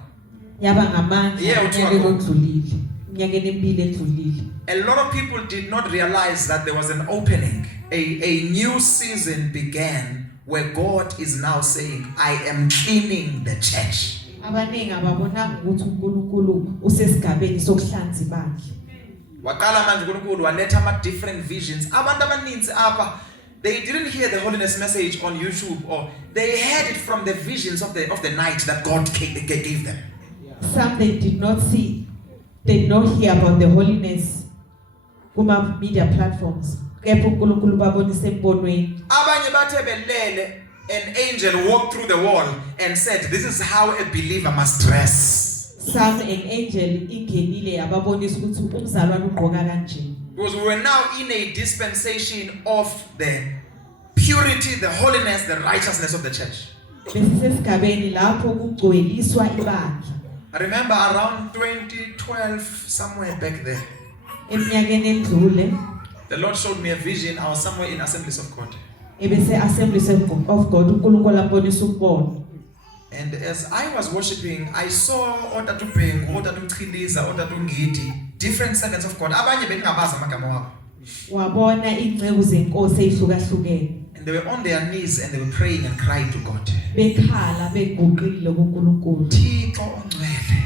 Yaba ngamandla Yeah, unyaka odlulile. Unyaka empilo edlulile. A lot of people did not realize that there was an opening. A new season began where God is now saying, I am cleaning the church. Abaningi ababonanga ukuthi uNkulunkulu usesigabeni sokuhlanza bakhe. Waqala manje uNkulunkulu waletha ama different visions. Abantu abaninzi apha, they didn't hear the holiness message on YouTube, or they heard it from the visions of the night that God gave them. Some they did not see, they did not hear about the holiness kuma media platforms. Kepha uNkulunkulu babonise embonweni. Abanye bathe belele, an angel walked through the wall and said, this is how a believer must dress. Some an angel ingenile ababonisa ukuthi umzalwane ugqoka kanje. Because we were now in a dispensation of the purity, the holiness, the righteousness of the church. Besisesigabeni lapho kugcweliswa ibandla. I remember around 2012, somewhere back there, Eminyakeni endlule the Lord showed me a vision. I was somewhere in Assemblies of God. ebese Assemblies of God uNkulunkulu ambonisa umbono. And as I was worshiping, I saw Otatu Bhengu, Otatu Chiliza, Otatu Ngidi, different servants of God. Abanye bengingabazi amagama wabo. Wabona ingceku zenkosi ezihlukahlukene. And they were on their knees and they were praying and crying to God. Bekhala beguqile kuNkulunkulu. Thixo ongcwele,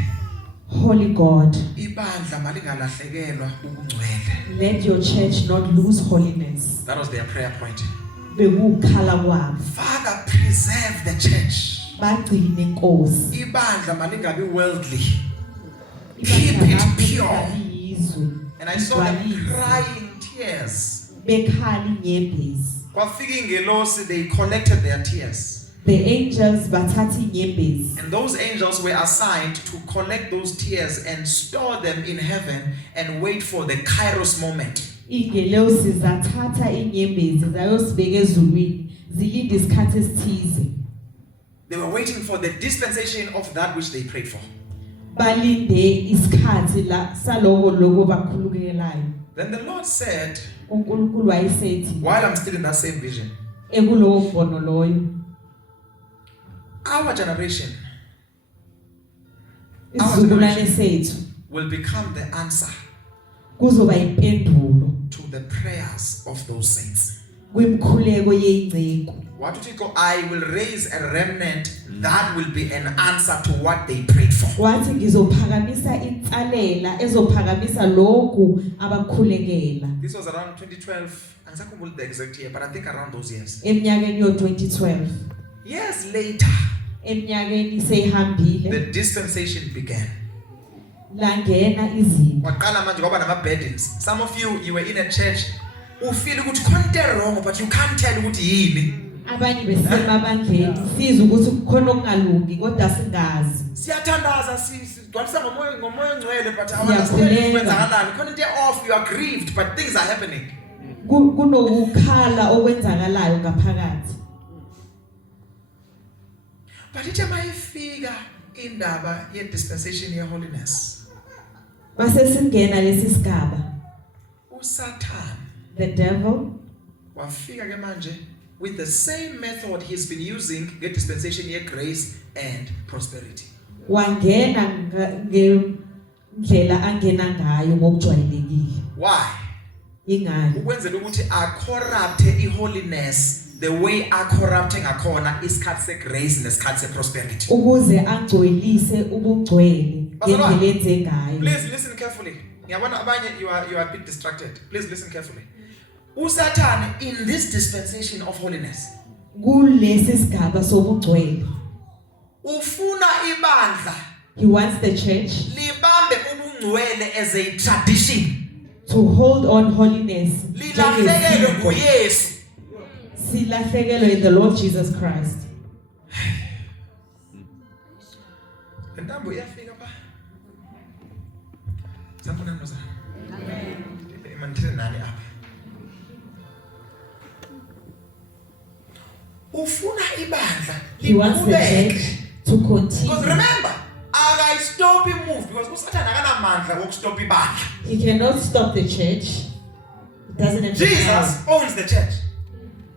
Holy God, ibandla malingalahlekelwa ubungcwele. let your church not lose holiness. That was their prayer point. Bekukhala kwabo. Father, preserve the church. Bagcine inkosi. Ibandla malingabi worldly. Keep it pure. And I saw them crying tears. Bekhala inyembezi. Kwafika ingelosi, they collected their tears. The angels bathatha inyembezi. And those angels were assigned to collect those tears and store them in heaven and wait for the Kairos moment. Ingelosi zathatha inyembezi zayosibeka ezulwini zilinde isikhathi esithize. They were waiting for the dispensation of that which they prayed for. Balinde isikhathi la saloko lokho bakhulukelayo. Then the Lord said, uNkulunkulu wayesethi while I'm still in that same vision, ekulowo mbono loyo, our generation isizukulwane sethu will become the answer kuzoba impendulo to the prayers of those saints. kwimkhuleko yezingceku. What did he go? I will raise a remnant that will be an answer to what they prayed for. Wathi ngizophakamisa insalela ezophakamisa lokhu abakhulekela. This was around 2012. Angisakhumbula the exact year, but I think around those years. Eminyakeni yo-2012. Years later, Eminyakeni seyihambile. the dispensation began. Langena izinto. Waqala manje kwaba nama burdens. Some of you were in a church, you feel ukuthi khona wrong, but you can't tell ukuthi yini. Abanye besemabandleni siza ukuthi kukhona okungalungi kodwa singazi. Siyathandaza sigcwalisa ngomoya ongcwele, but awunazi kwenzakalani. Khona into off, you are grieved, but things are happening. Kunokukhala okwenzakalayo ngaphakathi. But ithe mayifika indaba ye dispensation ye holiness, Base singena lesi sigaba. uSatan The devil wafika ke manje with the same method he's been using get dispensation ye grace and prosperity. wangena ngendlela angena ngayo ngokujwayelekile. Why? Ingani? Ukwenzela ukuthi a corrupt holiness the way a corrupting akhona isikhathi segrace nesikhathi seprosperity. Ukuze angcwelise ubungcwele ngendlela enze ngayo. Please listen carefully. Ngiyabona abanye you are a bit distracted. Please listen carefully. uSathane in this dispensation of holiness kulesi sigaba sobungcwele ufuna ibandla, he wants the church libambe ubungcwele as a tradition, to hold on holiness lilahlekelwe nguYesu, silahlekelwe in the Lord Jesus Christ. Ntambo iyafika pha sanibona nozana imantile nani apha ufuna ibandla He wants the church to continue. Because remember, I stop him move because uSathane akanamandla wokustop ibandla. He cannot stop the church. It doesn't have Jesus owns the church.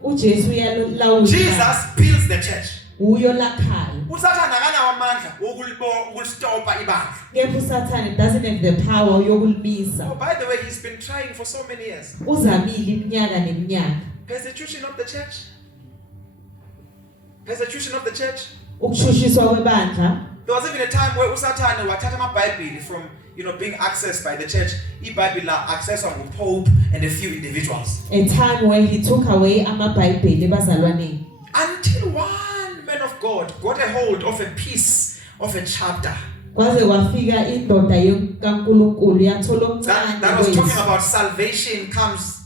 uJesu uyalawula. Jesus builds the church. Uyo lakhayo. uSathane akanawo amandla wokulistopa ibandla. Kepha uSathane doesn't have the power yokulimisa. Oh, by the way, he's been trying for so many years. Uzamile iminyaka neminyaka. Persecution of the church. Persecution of the church. Ukushushiswa kwebandla. There was even a time where uSathane wathatha amaBhayibheli from being accessed by the church. iBhayibheli accessed by the Pope and a few individuals. A time when he took away amabhayibheli ebazalwaneni. Until one man of God got a hold of a piece of a chapter. Kwaze kwafika indoda kaNkulunkulu yathola omncane. That was talking about salvation comes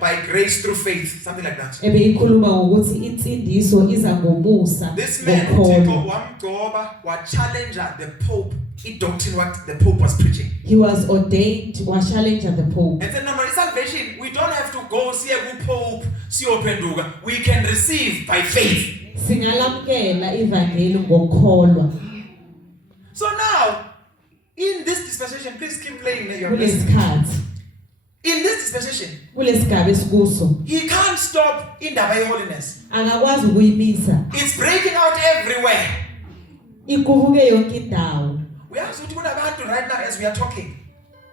by grace through faith, something like that. Ebeyikhuluma ngokuthi insindiso iza ngomusa. This man uThixo wamgcoba wa challenge the Pope, doctrine what the Pope was preaching. He was ordained to challenge the Pope. And said, no, salvation, we don't have to go see a Pope, siyophenduka. We can receive by faith. Singalamkela ivangeli ngokholwa. So now, in this dispensation, please keep playing your Kulesikhathi. In this dispensation, Kulesigaba esikuso. he can't stop indaba yeholiness. Akakwazi ukuyimisa. It's breaking out everywhere. Ikubuke yonke indawo. Uyazi ukuthi kunabantu right now as we are talking.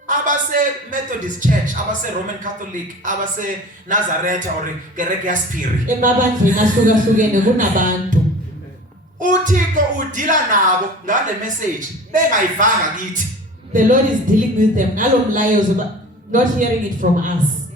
Abase Methodist Church, abase Roman Catholic, abase Nazareth or Kereke yaSphiri. Emabandleni ahlukahlukene kunabantu. uThixo udila nabo ngale message bengayivanga kithi. The Lord is dealing with them. Nalomlayezo not hearing it from us.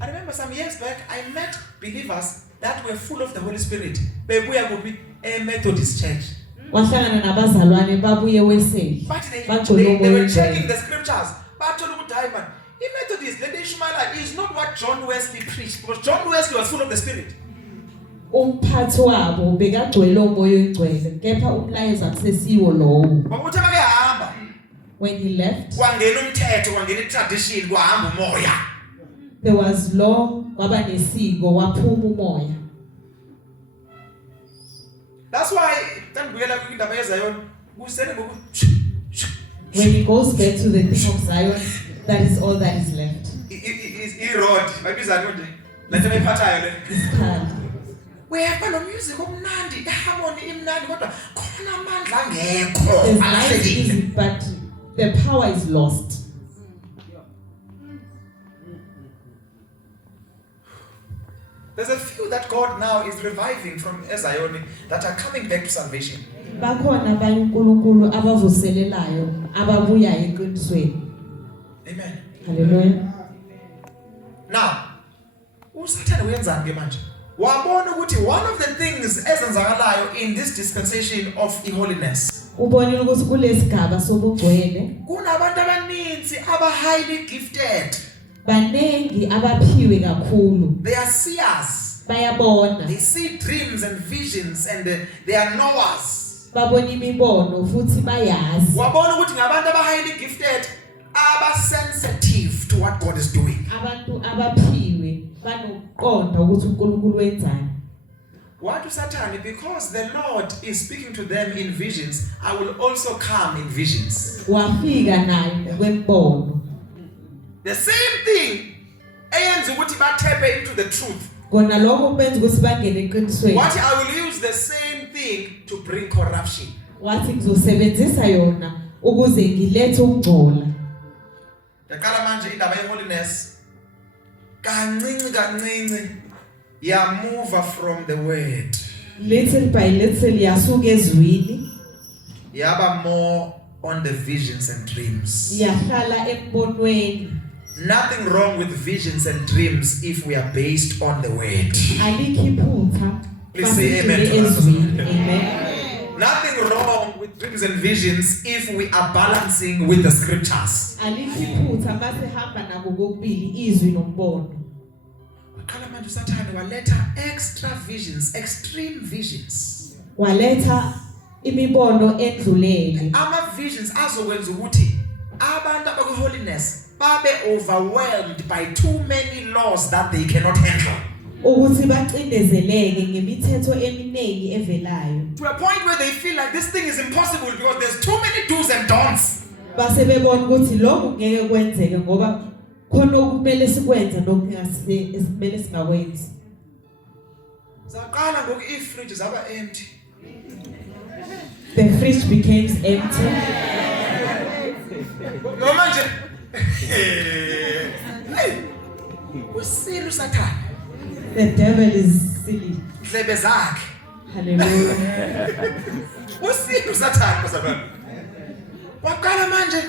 I remember some years back I met believers that were full of the Holy Spirit. Bebuya kubi Methodist Church. Wahlangana nabazalwane babuye weseli. But they were checking the scriptures. Bathola ukuthi hayi man, iMethodist le ishumayela is not what John Wesley preached, because John Wesley was full of the Spirit. Umphathi wabo bekagcwele umoya oyingcwele kepha umlayezo akusesiwo lowo. Bakuthe bakehamba. When he left, kwangena umthetho, kwangena itradition, kwahamba umoya. there was law, kwaba nesiko, waphuma umoya. That's why tandibuyela kwindaba yeZion kusele ngoku. When he goes back to the thing of Zion, that is all that is left. I-road bayibiza nje. Lethe bayiphathayo le. Isikhali. Uyapha lo music omnandi, iharmony imnandi kodwa khona amandla angekho. There's nice music, but the power is lost. There's a few that God now is reviving from Zion that are coming back to salvation. Bakhona abanye uNkulunkulu abavuselelayo ababuya eqinisweni. Amen. Hallelujah. Now, uSathane uyenzani ke manje? Wabona ukuthi one of the things ezenzakalayo in this dispensation of holiness. Ubonile ukuthi kulesigaba sobungcwele Kunabantu abaninzi aba highly gifted. banengi abaphiwe kakhulu. They are seers. Bayabona. They see dreams and visions and they are knowers. Babona imibono futhi bayazi. Wabona ukuthi ngabantu aba highly gifted, aba sensitive to what God is doing. Abantu abaphiwe banokuqonda ukuthi uNkulunkulu wenzani. What to Satan? Because the Lord is speaking to them in visions, I will also come in visions. Wafika naye kwembono. The same thing eyenza ukuthi bathephe into the truth. Kona lokho benza ukuthi bangene eqinisweni. What I will use the same thing to bring corruption. Wathi ngizosebenzisa yona ukuze ngilethe ukungcola. Yaqala manje indaba yeholiness kancinci move from the word. Little by little yasuka ezwini Yaba more on the visions and dreams. yahlala embonweni. Nothing wrong with visions and dreams if we are based on the word. Alikho iphutha. Please say amen to that. Ezwini. Amen. Nothing wrong with dreams and visions if we are balancing with the scriptures. Alikho iphutha mase hamba nako kokubili izwi nombono. Wakhala manje usathane waletha extra visions, extreme visions. Waletha imibono endlulele. Ama visions azokwenza ukuthi abantu abakho holiness babe overwhelmed by too many laws that they cannot handle. Ukuthi bacindezeleke ngemithetho eminingi evelayo. To a point where they feel like this thing is impossible because there's too many do's and don'ts. Base bebona ukuthi lokho ngeke kwenzeke ngoba khona okumele sikwenze nokungasimele singakwenzi. Zaqala ngoku ifridge zaba empty. The fridge became empty. No manje. Hey. Usile usathana. The devil is silly. Dlebe zakhe. Hallelujah. Usile usathana bazalwane. Waqala manje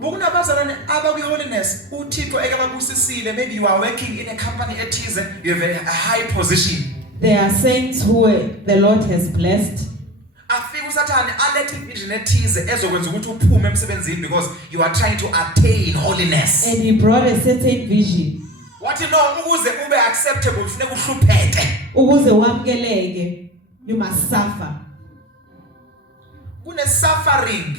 bokunabazalwane abaku holiness uThixo ekababusisile. Maybe you are working in a company ethize, you have a high position. There are saints who the Lord has blessed. Afika usathane alethe vision ethize ezokwenza ukuthi uphume emsebenzini because you are trying to attain holiness. And he brought a certain vision. What you know ukuze ube acceptable kufuneka uhlupheke. Ukuze wamukeleke, you must suffer. Kune suffering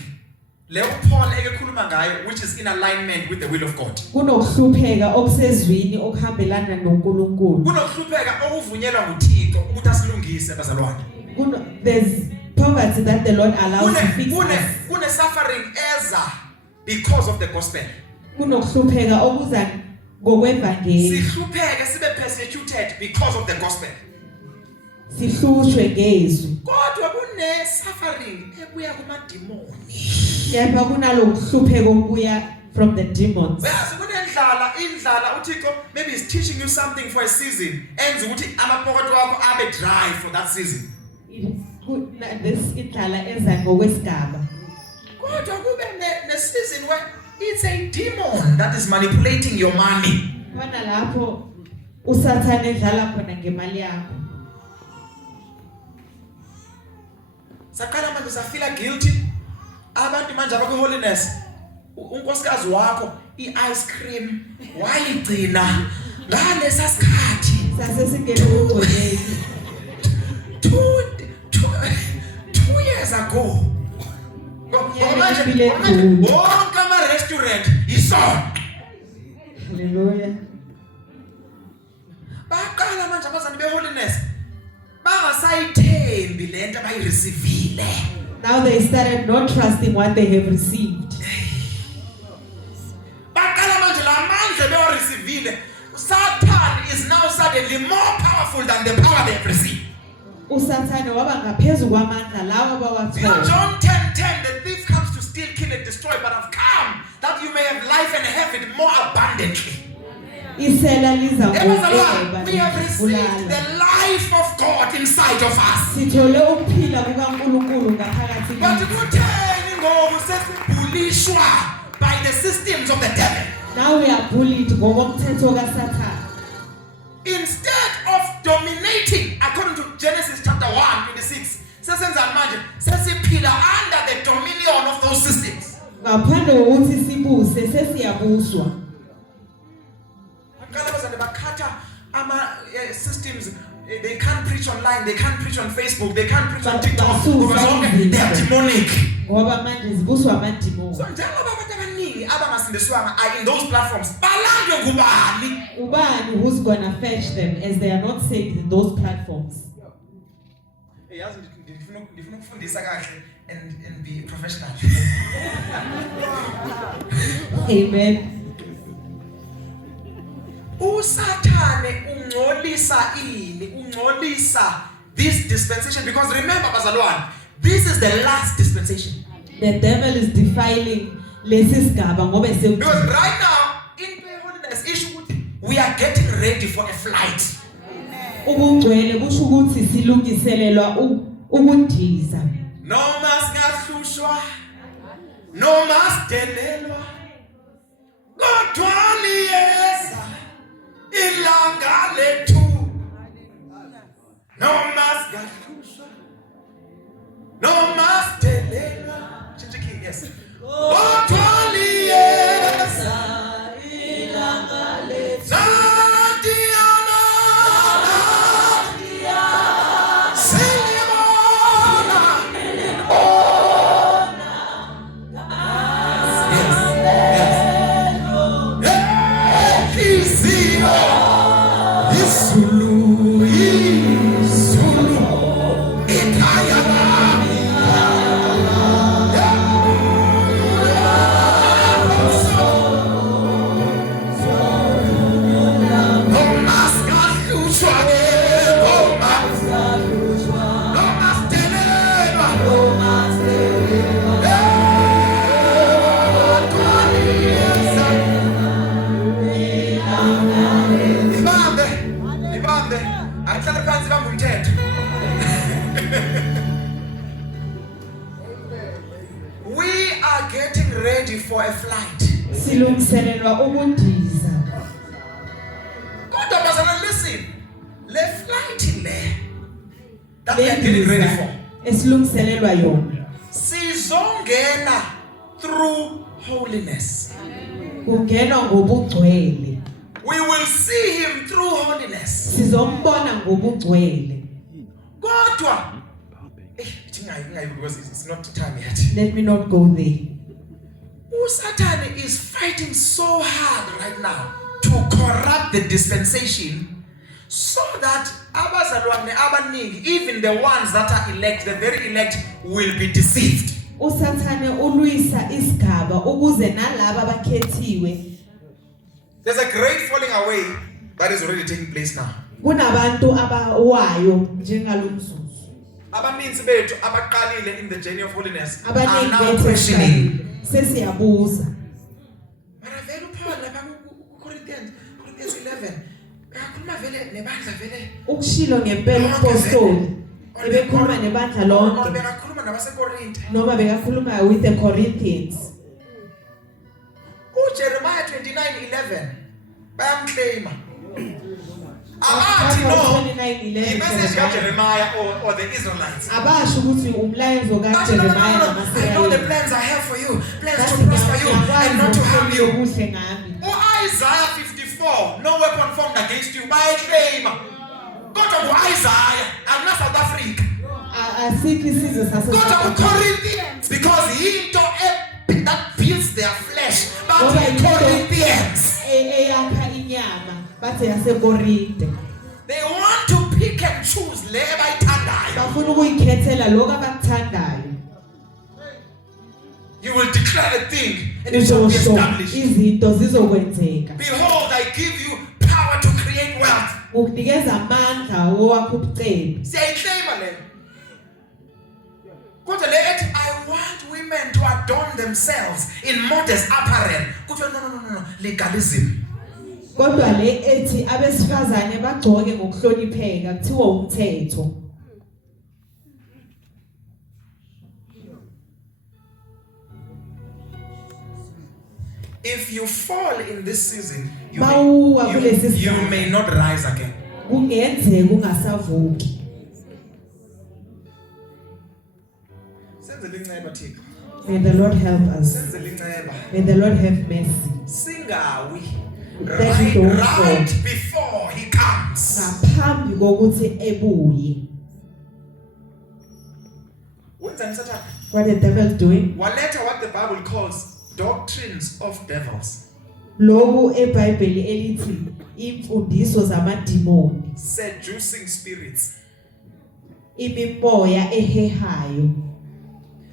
le uPaul ekekhuluma ngayo which is in alignment with the will of God. Kunokuhlupheka okusezwini okuhambelana noNkulunkulu. Kunokuhlupheka okuvunyelwa nguThixo ukuthi asilungise bazalwane. There's poverty that the Lord allows to fix us. Kune suffering eza because of the gospel. Kunokuhlupheka okuza ngokwevangeli. Sihlupheke sibe persecuted because of the gospel. Sihlushwe ngezwi. Kodwa kune suffering ebuya kuma demoni. Kepha kunalokuhlupheka okubuya from the demons. Yazi indlala uThixo maybe is teaching you something for a season enza ukuthi amapokotho wakho abe dry for that season. This indlala eza ngokwesigaba. Kodwa kube ne season where it's a demon that is manipulating your money. Kona lapho usathane edlala khona ngemali yakho. Sakhala manje usafila guilty. Abantu manje abakho holiness. Unkosikazi wakho iice cream wayigcina ngalesa sikhathi Sase singene ukugconeni. 2 years ago. Manje wonke ama restaurant isona. Hallelujah. Baqala manje abazali be holiness bangasayithembi lento abayireceive. Now they started not trusting what they have received. Baqala manje la mandla be receive. Satan is now suddenly more powerful than the power they have received. Usathane waba ngaphezulu kwamandla lawo abawathola. John 10:10, the thief comes to steal, kill and destroy, but I've come that you may have life and have it more abundantly. Isela liza ngokubona. We have received the life of God inside of us. Sithole ukuphila kukaNkulunkulu ngaphakathi But kutheni ngoku sesibhulishwa by the systems of the devil? Now we are bullied ngokomthetho kaSathane. Instead of dominating according to Genesis chapter 1:26, sesenza manje sesiphila under the dominion of those systems. Ngaphandle kokuthi sibuse sesiyabuswa. Systems, they can't preach online, they can't preach on Facebook, they can't preach on TikTok because they are demonic. Ngoba manje zibuswa amadimoni. So njengoba abantu abaningi abangasindiswanga are in those platforms, balandwe ngubani? Ubani who's going to fetch them as they are not saved in those platforms? Yazi ndifuna ukufundisa kahle and be professional. Amen. Usathane ungcolisa this dispensation because remember bazalwane, this is the last dispensation. The devil is defiling lesisigaba ngoba because right now in holiness issue we are getting ready for a flight. ubungcwele kusho ukuthi silungiselelwa ukundiza noma singahlushwa noma sidelelwa kodwa liyeza ilanga lethu noma singahlushwa noma sidelelwa chichiki yes kodwa liyeza ilanga lethu We are getting ready for a flight. silungiselelwa ukundiza Kodwa bazalwane listen. Le flight le that we are getting ready for. esilungiselelwa yona Sizongena through holiness. kungenwa ngobungcwele We will see him through holiness. sizombona ngobungcwele Kodwa because it's not time yet. let me not go there Satan is fighting so hard right now to corrupt the dispensation so that abazalwane abaningi, even the ones that are elect, the very elect, will be deceived. usathane ulwisa isigaba ukuze nalabo abakhethiwe There's a great falling away that is already taking place now. kunabantu abawayo njengalomzuzu Abaninzi bethu abaqalile in the journey of holiness are abaningi now bethu questioning. sesiyabuza Mara vele uPaul lapha kuCorinthians 11 akakhuluma vele nebandla vele ukushilo ngempela umpostoli ebekhuluma nebandla lonke bekakhuluma nabaseKorinte. noma bekakhuluma with the Corinthians Jeremiah 29:11 bayamclaima. Abathi no, the message of Jeremiah or the Israelites. abasho ukuthi umlayezo kaJeremiah I know the namaseyayeli plans I have for you, plans to prosper you and not to harm you. kuhle ngami Isaiah 54, no weapon formed against you. Bayaclaima. Kodwa ku-Isaiah akuna South Africa. asikho isizwe Kodwa sase ku-Corinthians because into that builds their flesh. But Ngoba the into Corinthians, eyakha inyama bathi yaseKorinte they want to pick and choose le abayithandayo. bafuna ukuyikhethela lokho abakuthandayo You will declare a thing and it shall be uzosho established. izinto zizokwenzeka Behold, I give you power to create wealth. ukunikeza amandla owakho ubucebo Siyayiclaima le. Kodwa le ethi I want women to adorn themselves in modest apparel. Kuthiwa no, legalism. kodwa le ethi abesifazane bagcoke ngokuhlonipheka kuthiwa umthetho If you fall in this season, you Mawuwa may, kulesi you sigaba. may not rise again. kungenzeka ungasavuki Senzele inceba Thixo. may the Lord help us Senzele inceba. may the Lord have mercy Singawi. That you don't fall. Right before he comes. ngaphambi kokuthi ebuye Wenzani Satan? what the devil doing Waletha what the Bible calls doctrines of devils. lokhu eBhayibheli elithi imfundiso zamadimoni Seducing spirits. imimoya ehehayo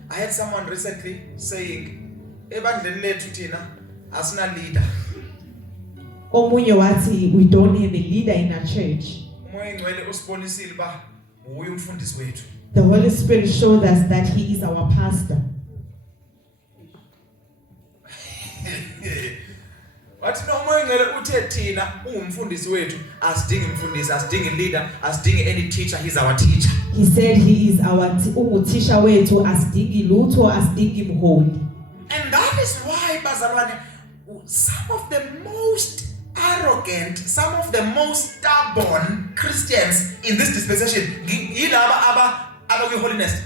I had someone recently saying, ebandleni lethu thina asina leader. omunye wathi we don't have a leader in our church Umoya engcwele usibonisile ba uye umfundisi wethu. the Holy Spirit showed us that he is our pastor Wathi no umoya Ngcwele uthe thina ungumfundisi wethu asidingi umfundisi, asidingi leader, asidingi any teacher, he's our teacher. He said he is our uthisha wethu, asidingi lutho, asidingi mholi. And that is why bazalwane, some of the most arrogant, some of the most stubborn Christians in this dispensation yilaba aba holiness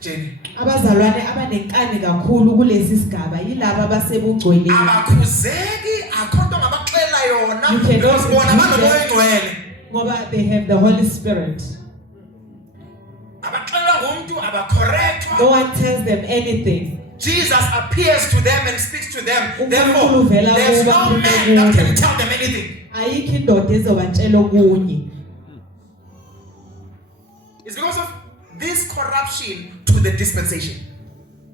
Jenny. Abazalwane abanenkani kakhulu kulesi sigaba yilaba abasebugcweleni. Abakhuzeki akhonto ngabaxela yona because bona banomoya engcwele. Ngoba they have the Holy Spirit. Abaxela ngomuntu abacorrect. No one tells them anything. Jesus appears to them and speaks to them. Therefore, there's no man that can tell them anything. Ayikho indoda ezobatshela okunye. It's because of this corruption to the dispensation.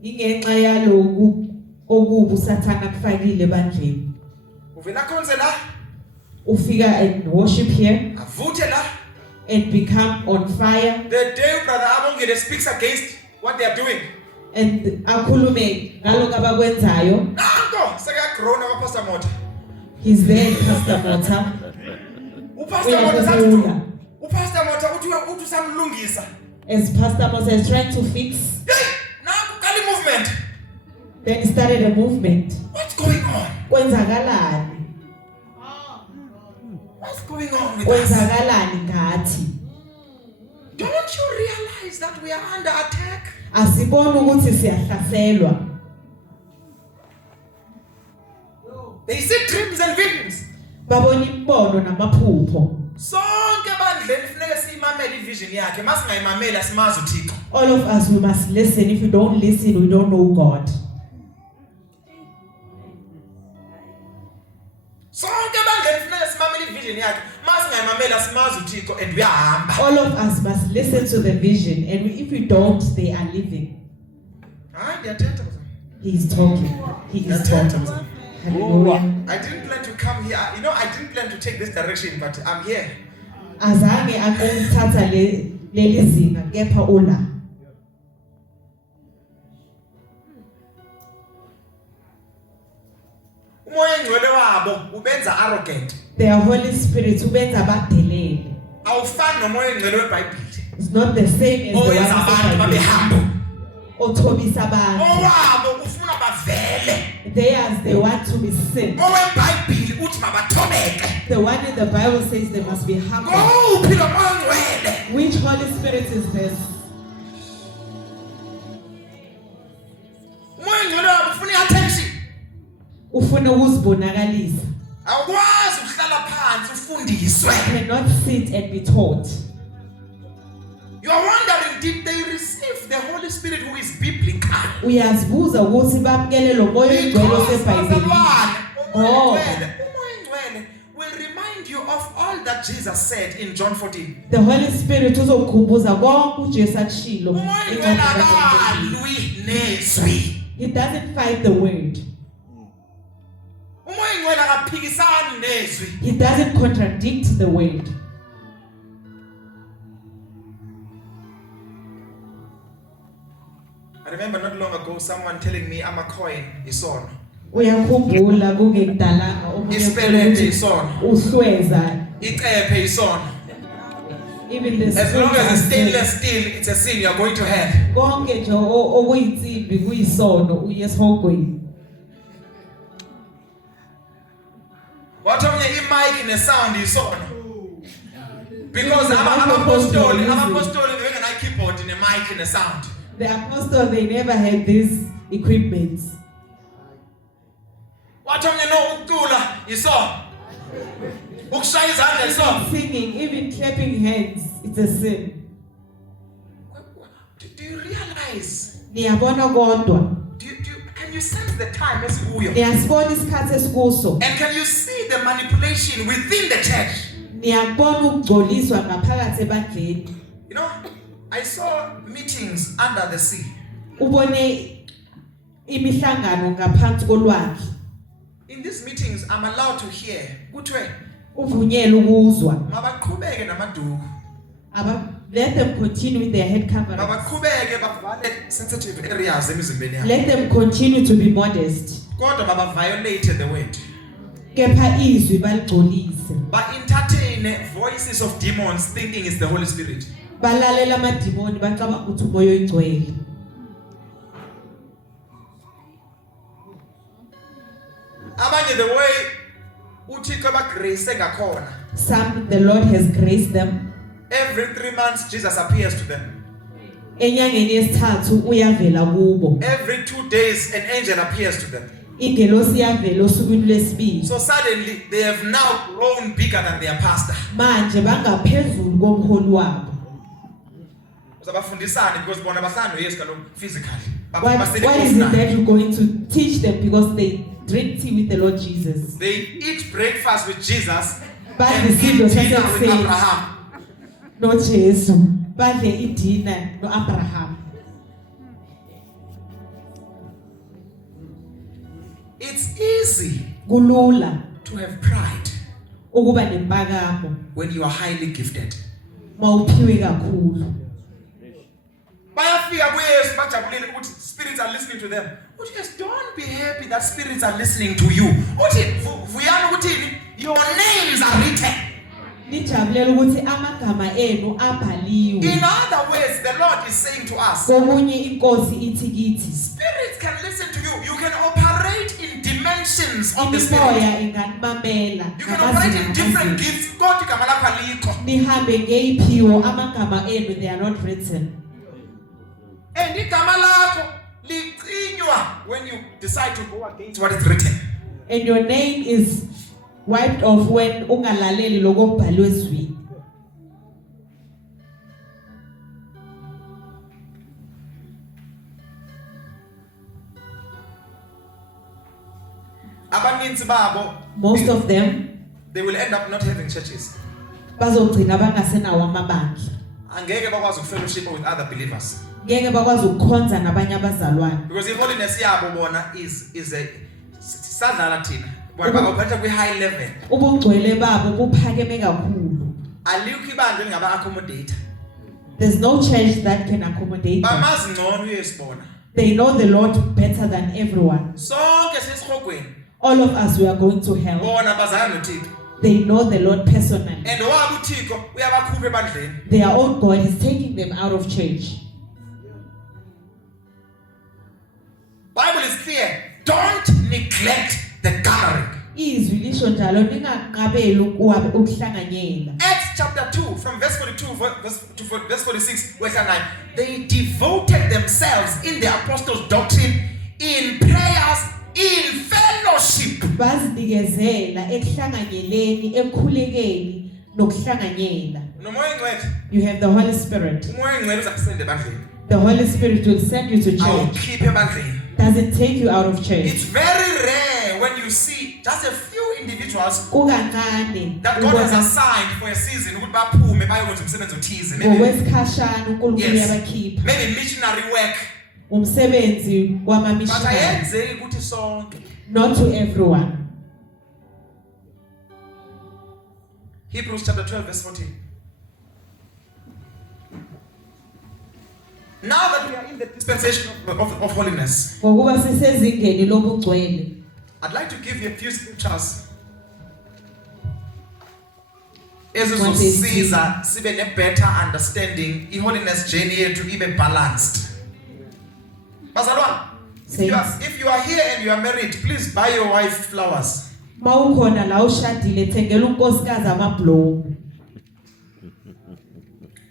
Ingenxa yaloku okubu usathana kufakile ebandleni. Uvela khonze la, Ufika and worship here avuthe la. and become on fire The day brother Abongile speaks against what they are doing. and akhulume ngaloko abakwenzayo. Nanko sekagrown abapastor Mota. He's there, Pastor Mota. Upastor Mota sathi upastor Mota uthi usamlungisa. As Pastor Mota is trying to fix, Hey, nanku kali movement. then he started a movement. What's going on? Kwenzakalani? What's going on with us? Kwenzakalani ngathi? Don't you realize that we are under attack? Asibona ukuthi siyahlaselwa. They see dreams and visions. Babona imbono namaphupho. Sonke bandleni kufanele siyimamele ivision yakhe. Masingayimamela simazi uThixo. All of us, we must listen. If we don't listen, we don't know God. Sonke bandleni kufanele simamele ivision yakhe. Masingayimamela simazi uThixo and uyahamba. All of us must listen to the vision, and if we don't, they are living. Hayi ndiyathetha. He is talking. He is talking. Hallelujah. I didn't plan to come here. You know, I didn't plan to take this direction, but I'm here. Azange akuthatha leli zinga kepha ula. Umoya engcwele wabo ubenza arrogant. Their Holy Spirit ubenza badelele. Awufani nomoya engcwele weBhayibheli. It's not the same as the one Owenza abantu babe humble. Othobisa abantu. Owabo ufuna bavele. Theirs, they want to be seen. OweBhayibheli uthi mabathobeke. The one in the Bible says they must be humble. Nguphi lo moya engcwele? Which Holy Spirit is this? Umoya engcwele wabo ufuna attention. Ufuna ukuzibonakalisa. Awukwazi ukuhlala phansi ufundiswe. You cannot sit and be taught. You are wondering, did they receive the Holy Spirit who is biblical? Uyazibuza ukuthi bamkele lo moya engcwele oseBhayibhelini. Umoya engcwele will remind you of all that Jesus said in John 14. The Holy Spirit uzokukhumbuza konke uJesu akushilo. Umoya engcwele akalwi nezwi. He doesn't fight the word. Umoya engcwele akaphikisani nezwi. He doesn't contradict the word. I remember not long ago someone telling me I'm a coin isono. Uyakhumbula kungekudalanga omunye Isipelede isono. uhlweza. Icephe isono. Even the As long as it's stainless steel, it's a sin, you're going to hell. konke nje okuyinsimbi kuyisono uyesihogweni. Wathi omnye imic nesound isono. Because amapostoli bengena keyboard nemic nesound. The apostle, they never had these equipments. Wathi omnye no ukucula isono. Ukushaya izandla isono. Singing, even clapping hands, it's a sin. Do you realize? Niyabona kodwa. Can you sense the time esikuyo? Niyasibona isikhathi esikuso. And can you see the manipulation within the church? Niyabona ukugcoliswa ngaphakathi ebandleni. You know, I saw meetings under the sea. Ubone imihlangano ngaphansi kolwandle. In these meetings, I'm allowed to hear. Kuthiwe Uvunyelwe ukuzwa. mabaqhubeke namaduku. Let them continue with their head coverings. Mabaqhubeke bavale sensitive areas emizimbeni yabo. Let them continue to be modest. Kodwa maba violate the word. kepha izwi baligcolise. Ba-entertain voices of demons thinking it's the Holy Spirit. Balalela amadimoni bacabanga ukuthi umoya oyingcwele. Abanye the way uThixo bagrace ngakhona. Some the Lord has graced them. Every 3 months Jesus appears to them. Enyangeni yesithathu uyavela kubo. Every 2 days an angel appears to them. Ingelosi yavela osukwini lwesibili. So suddenly they have now grown bigger than their pastor. Manje bangaphezulu komholi wabo. Uzabafundisana because bona bahlanu yes kaloku physically. What is it that you're going to teach them because they drink tea with the Lord Jesus? They eat breakfast with Jesus But and the eat seed was dinner with said, Abraham. no Jesu. Badle idina no Abraham. It's easy Kulula to have pride ukuba nempakamo when you are highly gifted. mawuphiwe kakhulu. Bayafika kuyesu bajabulile ukuthi spirits are listening to them. Uthi yes, don't be happy that spirits are listening to you. Uthi vuyani ukuthini? Your names are written. Nijabulele ukuthi amagama enu abhaliwe. In other words, the Lord is saying to us, Komunye inkosi ithi kithi spirits can listen to you. You can operate in dimensions of the spirit. imimoya inganibamela. You can operate in different gifts. Kodwa igama lakho alikho. Nihambe ngeyiphiwo amagama enu they are not written. And igama lakho liqinywa when you decide to go against what is written. And your name is wiped off when ungalaleli lokubhalwe ezwini. Abaninzi babo, Most of them they will end up not having churches. bazogcina bangasenawo amabandla. Angeke bakwazi ukufellowship with other believers. Ngeke bakwazi ukukhonza nabanye abazalwane. Because the holiness yabo bona is a sadlala thina. Bona baphatha kwi high level. Ubungcwele babo buphakeme kakhulu. Alikho ibandla elingaba accommodate. There's no church that can accommodate them. Bamazi ngcono uyesu bona. They know the Lord better than everyone. Sonke sesihogweni. All of us we are going to hell. Bona bazana noThixo. They know the Lord personally. And owabo uThixo uyabakhupha ebandleni. Their own God is taking them out of church. Bible is clear. Don't neglect the gathering. Izwi lisho njalo ninganqabeli ukuhlanganyela. Acts chapter 2 from verse 42 to verse 46 verse 9. They devoted themselves in the apostles' doctrine, in prayers, in fellowship. Bazidikezela ekuhlanganyeleni, ekukhulekeni nokuhlanganyela. Nomoya Oyingcwele. You have the Holy Spirit. Umoya Oyingcwele uzakusenda ebandleni. The Holy Spirit will send you to church. Awukhiphe ebandleni. Does it take you out of church? It's very rare when you see just a few individuals Kukancane that God has assigned for a season ukuthi baphume bayokwenza umsebenzi othize. ngokwesikhashana uNkulunkulu uyabakhipha. Maybe missionary work. Umsebenzi But wamamissionary. ayenzeki ukuthi sonke. Not to everyone. Hebrews chapter 12 verse 14. Now that we are in the dispensation of holiness, Ngokuba sisezingeni lobungcwele. I'd like to give you a few scriptures ezizosiza sibe ne better understanding i-holiness journey yethu ibe balanced. Bazalwane, if you are here and you are married, please buy your wife flowers. Mawukhona la ushadile thengela unkosikazi amablomu.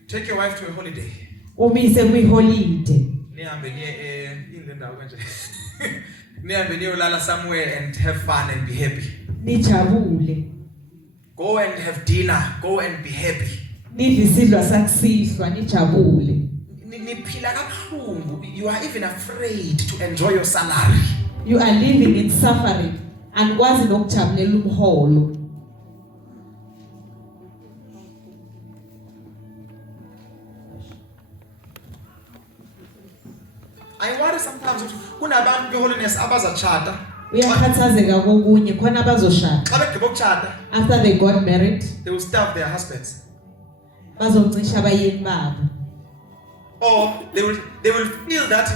Take your wife to a holiday. Umise kwiholide. Nihambe niye indawo kanje. Nihambe niyolala somewhere and have fun and be happy. Nijabule. Go and have dinner, go and be happy. Nidle isidlo sakusihlwa nijabule. Niphila kabuhlungu. You are even afraid to enjoy your salary. You are living in suffering and kwazi nokujabulela umholo. I worry sometimes ukuthi kunabantu beholiness abazachata. Uyakhathazeka kokunye khona abazoshada. Xa begqiba ukuchata, After they got married, they will starve their husbands. bazoncisha abayeni babo. Or they will feel that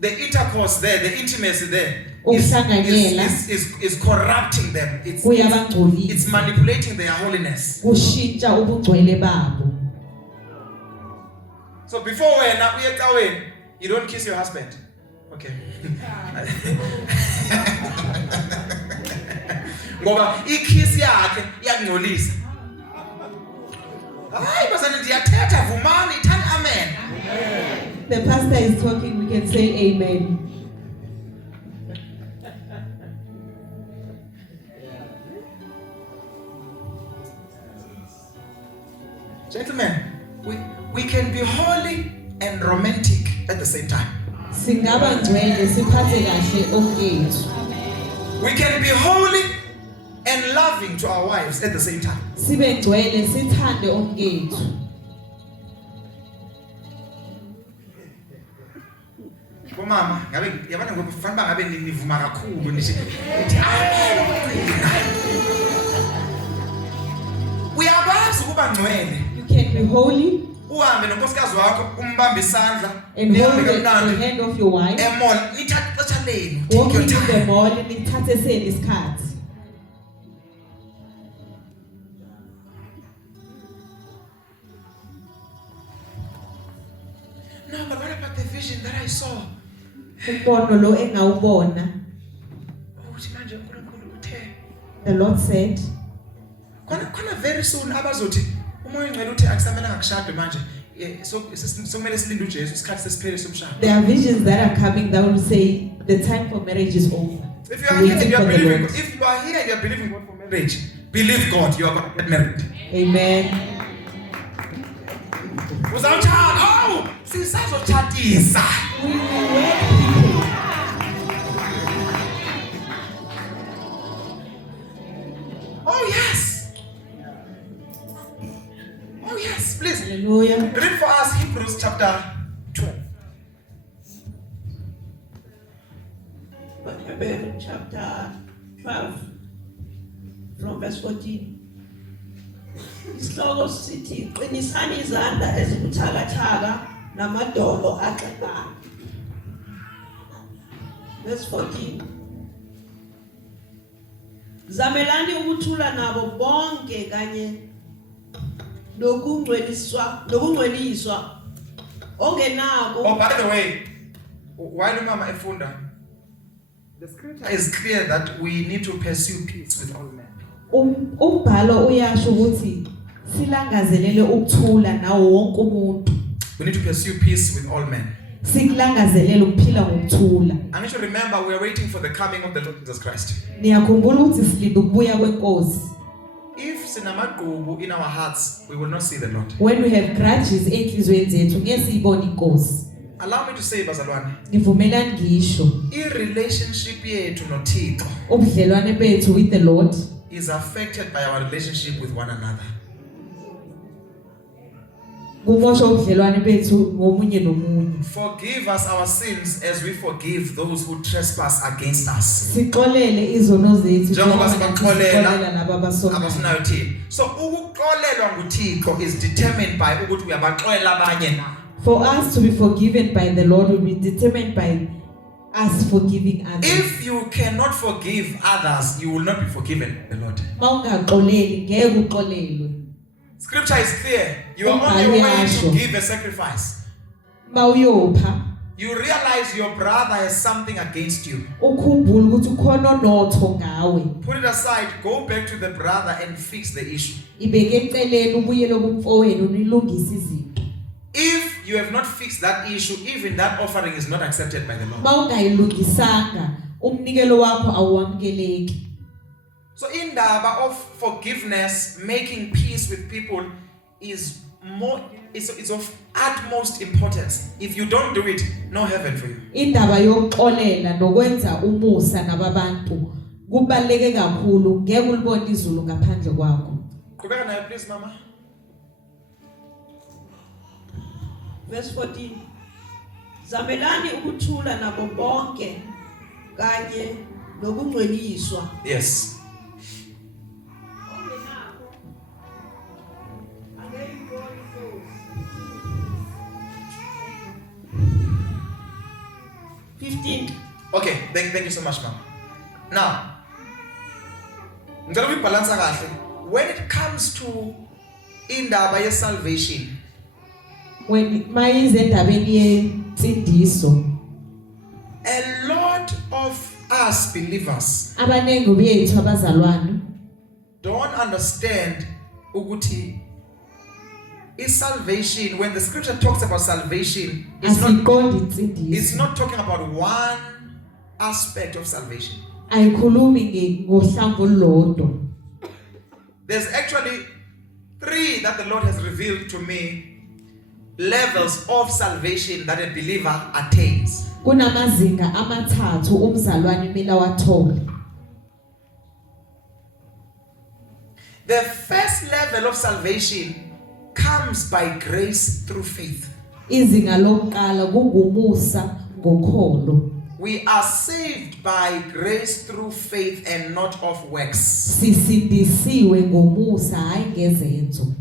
the intercourse there, the intimacy there Ukuhlanganyela is corrupting them. It's kuyabangcolisa, manipulating their holiness. kushintsha ubungcwele babo. So before when you don't kiss your husband. Okay. Ngoba ikiss yakhe iyangcolisa. Hayi bazana ndiyathetha vumani ithani amen. The pastor is talking, we can say amen. Gentlemen, we can be holy and romantic at the same time. Singaba ngcwele siphathe kahle omkethu. We can be holy and loving to our wives at the same time. Sibe ngcwele sithande omkethu. Mama, ngabe yabona ngokufanele ngabe nivuma kakhulu nithi uyabazi ukuba ngcwele. You can be holy Uhambe nonkosikazi wakho umbambe isandla and hold the hand of your wife. emall nithatha ixesha lenu. Take Walking your in the time. mall nithathe isikhathi. No, but what about the vision that I saw? Umbono lo engawubona. Ukuthi manje uNkulunkulu uthe The Lord said, khona very soon abazothi umoya ingcwele uthe akusamelanga kushadwe manje. So kumele silinde uJesu isikhathi sesiphele somshado. there are visions that are coming that will say the time for marriage is over. If you are here and Waiting you are for the believing, Lord. if you are here and you are believing God for marriage, believe God, you are going to get married. Amen. Uzawuthanda, oh, sisazotshatisa. We will wed people. Oh yes. Oh yes, please. Hallelujah. Read for us Hebrews chapter 12. Hebrews chapter 12 from verse 14. Isihloko sithi qinisani izandla ezibuthakathaka namadolo axegayo. Verse 14. Zamelani ukuthula nabo bonke kanye nokungcweliswa ongenako. Oh, by the way, why do Mama efunda? The scripture is clear that we need to pursue peace with all men. Umbhalo uyasho ukuthi silangazelele ukuthula nawo wonke umuntu. We need to pursue peace with all men. Silangazelele ukuphila ngokuthula. I need to remember we are waiting for the coming of the Lord Jesus Christ. Niyakhumbula ukuthi silinde ukubuya kwenkosi. If sinamagqubu in our hearts, we will not see the Lord. When we have grudges enhlizweni zethu ngeke siyibone inkosi. Allow me to say, bazalwane, Nivumelani ngisho. i-relationship yethu noThixo Ubudlelwane bethu with the Lord is affected by our relationship with one another. kumosha ubudlelwane bethu ngomunye nomunye. Forgive us our sins as we forgive those who trespass against us. Sixolele izono zethu Njengoba sibaxolela laba abasonayo. abafunayo thina. So ukuxolelwa nguThixo is determined by ukuthi uyabaxolela abanye na. For us to be forgiven by the Lord will be determined by us forgiving others. If you cannot forgive others, you will not be forgiven by the Lord. Mawungaxoleli ngeke uxolelwe. Scripture is clear. You are on your way to give a sacrifice. Mawuyopha You realize your brother has something against you. ukhumbula ukuthi ukhona onotho ngawe. Put it aside, go back to the brother and fix the issue. Ibeke eceleni ubuyele kumfowenu nilungise izinto. If you have not fixed that issue, even that offering is not accepted by the Lord. Mawungayilungisanga umnikelo wakho awuwamukeleki. So indaba of forgiveness, making peace with people is of utmost importance. If you don't do it, no heaven for you. Indaba yokuxolela nokwenza umusa nababantu kubaleke kakhulu ngeke ulibone izulu ngaphandle kwakho. Qhubeka nayo please mama. Verse 14. Zamelani ukuthula nabo bonke kanye nokungcweliswa. Yes. Okay, thank you so much, ma'am. Now, ngicela ukuyibalansa kahle. When it comes to indaba ye salvation, when mayize endabeni yensindiso, a lot of us believers abanengi bethu abazalwane don't understand ukuthi is salvation, when the scripture talks about salvation, asiqondi it's insindiso. not talking about one aspect of salvation. Ayikhulumi ngohlamvu olulodwa. There's actually 3 that the Lord has revealed to me, levels of salvation that a believer attains. Kunamazinga amathathu umzalwane kumele awathole. The first level of salvation comes by grace through faith. Izinga lokuqala kungumusa ngokholo. We are saved by grace through faith and not of works. Sisindisiwe ngomusa hayi ngezenzo.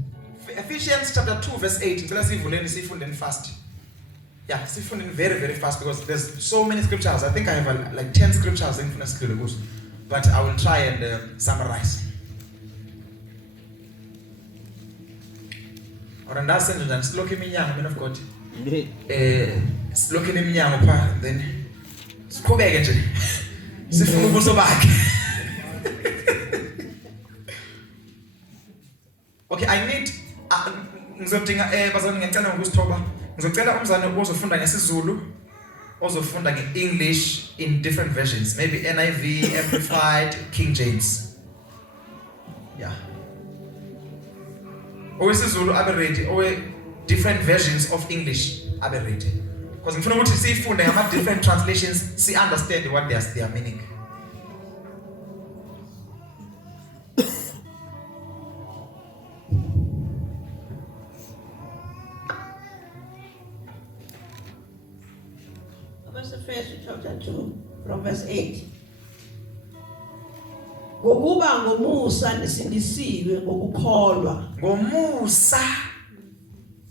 Ephesians chapter 2 verse 8. Ngicela sivuleni sifundeni fast. Yeah, sifundeni very fast because there's so many scriptures. I think I have like 10 scriptures in front, but I will try and summarize. Ora ndasenze njani silokho iminyango man of God. Silokho iminyango pha then siqhubeke nje. Sifuna ubuso bakhe. Okay, I need ngizodinga bazana ngicela ukusithoba. Ngizocela umzane ozofunda ngesizulu, ozofunda ngeEnglish in different versions, maybe NIV, Amplified, King James. Yeah. Owesizulu abe ready, different versions of English abe ready. Because ngifuna ukuthi sifunde ngama different translations, see understand what they are meaning. First chapter 2 from verse 8. Ngokuba ngomusa nisindisiwe ngokukholwa. Ngomusa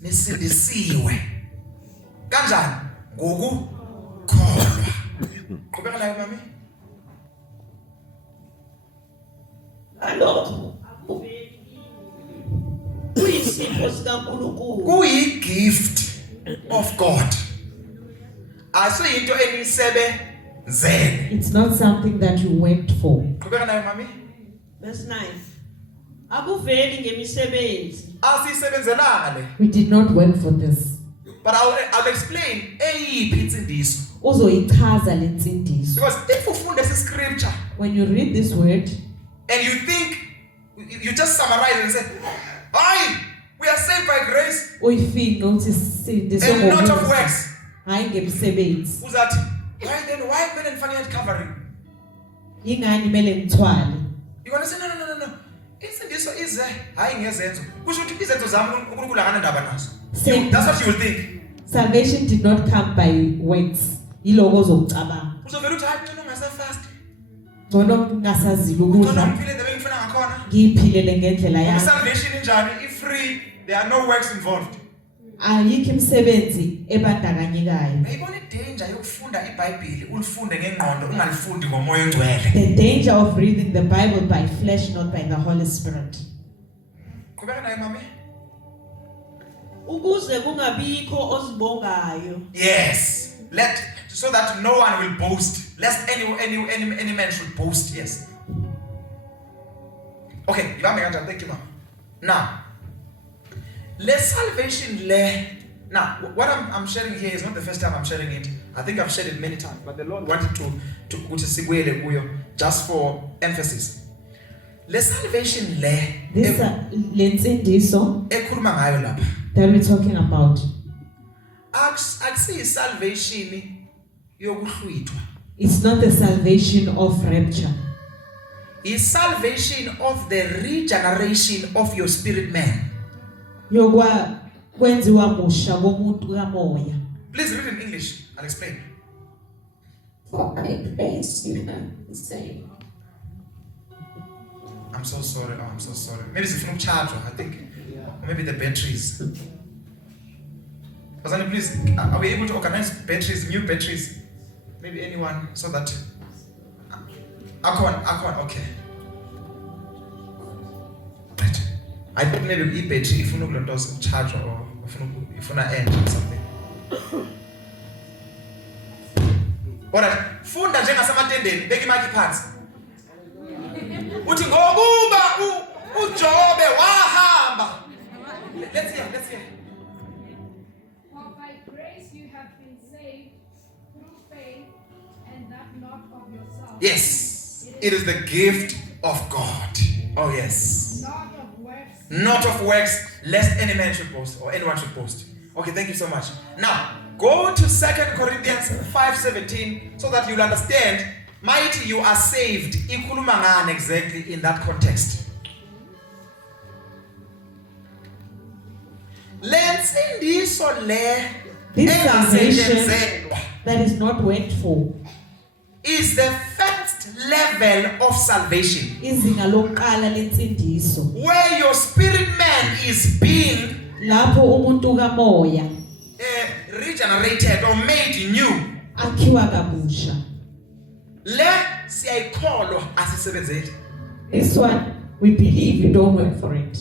nisindisiwe. Kanjani? Ngokukholwa. Qhubeka nayo mami. Alokho kuyisipho sikaNkulunkulu. Kuyi gift of God. Asiyinto enisebenzele. It's not something that you went for. Qhubeka nayo mami. Verse 9. Akuveli ngemisebenzi. Asisebenzelanga le. We did not work for this. But I'll explain eyiphi insindiso. Uzoyichaza lensindiso. Because if you fund this scripture When you read this word and you think you just summarize and say, "Aye, we are saved by grace uyifika uthi sindiso and not of ngomusa works." hayi ngemsebenzi. Uzathi, why then finance covering? Yingani kumele ngithwale? You're going to say, no. Insindiso ize hayi ngezenzo. Kusho ukuthi izenzo zami uNkulunkulu akana nazo. That's what you will think. Salvation did not come by works. Yiloko ozokucabanga. Uzovela uthi hayi mina ungasafast. Ngcono ngasazile Ngcono ukudla. ngiphile the way ngifuna ngakhona. Ngiyiphilele ngendlela yami. Salvation injani? If free, there are no works involved. Ayikho imisebenzi ebandakanyekayo. Ayibona idanger yokufunda iBhayibheli ulifunde ngengqondo ungalifundi ngomoya ongcwele. The danger of reading the Bible by flesh, not by the Holy Spirit. Qhubeka nayo mami. Ukuze kungabikho ozibongayo. Yes. So that no one will boast. Lest any man should boast. Yes. Okay, thank you, ma'am. Now, salvation now, what I'm sharing here is not the first time I'm sharing it. I think I've shared it many times, but the Lord wanted to just for emphasis. Salvation This lensindiso ekhuluma ngayo lapha. that we're talking about. Akusiyi salvation yokuhlwithwa. It's not the salvation of rapture. It's salvation of the regeneration of your spirit man. Yokwa kwenziwa musha komuntu kamoya. Please read in English. I'll explain. For I praise you and say, I'm so sorry. Maybe it's from charge, I think. Or maybe the batteries. Please, are we able to organize batteries, new batteries? Maybe anyone, so that Akon, okay. Right. I thought maybe e-battery if you don't charge or if you end or something. Alright, funda njengasematendeni, beka imaki phansi. Uthi ngokuba uJobe wahamba. Let's hear. For by grace you have been saved through faith, and that not of yourself. Yes, it is the gift of God. Oh yes. Not of works. Not of works, lest any man should boast or anyone should boast. Okay, thank you so much. Now, go to 2 Corinthians 5:17 so that you'll understand. Mighty, you are saved. Ikhuluma ngani exactly in that context. Lensindiso le This salvation engasetyenzelwa that is not worked for. is the first level of salvation, Izinga lokuqala lensindiso. where your spirit man is being Lapho umuntu kamoya regenerated or made new. akhiwa kabusha. Le siyayikholwa asisebenzeli. This one we believe, you don't work for it.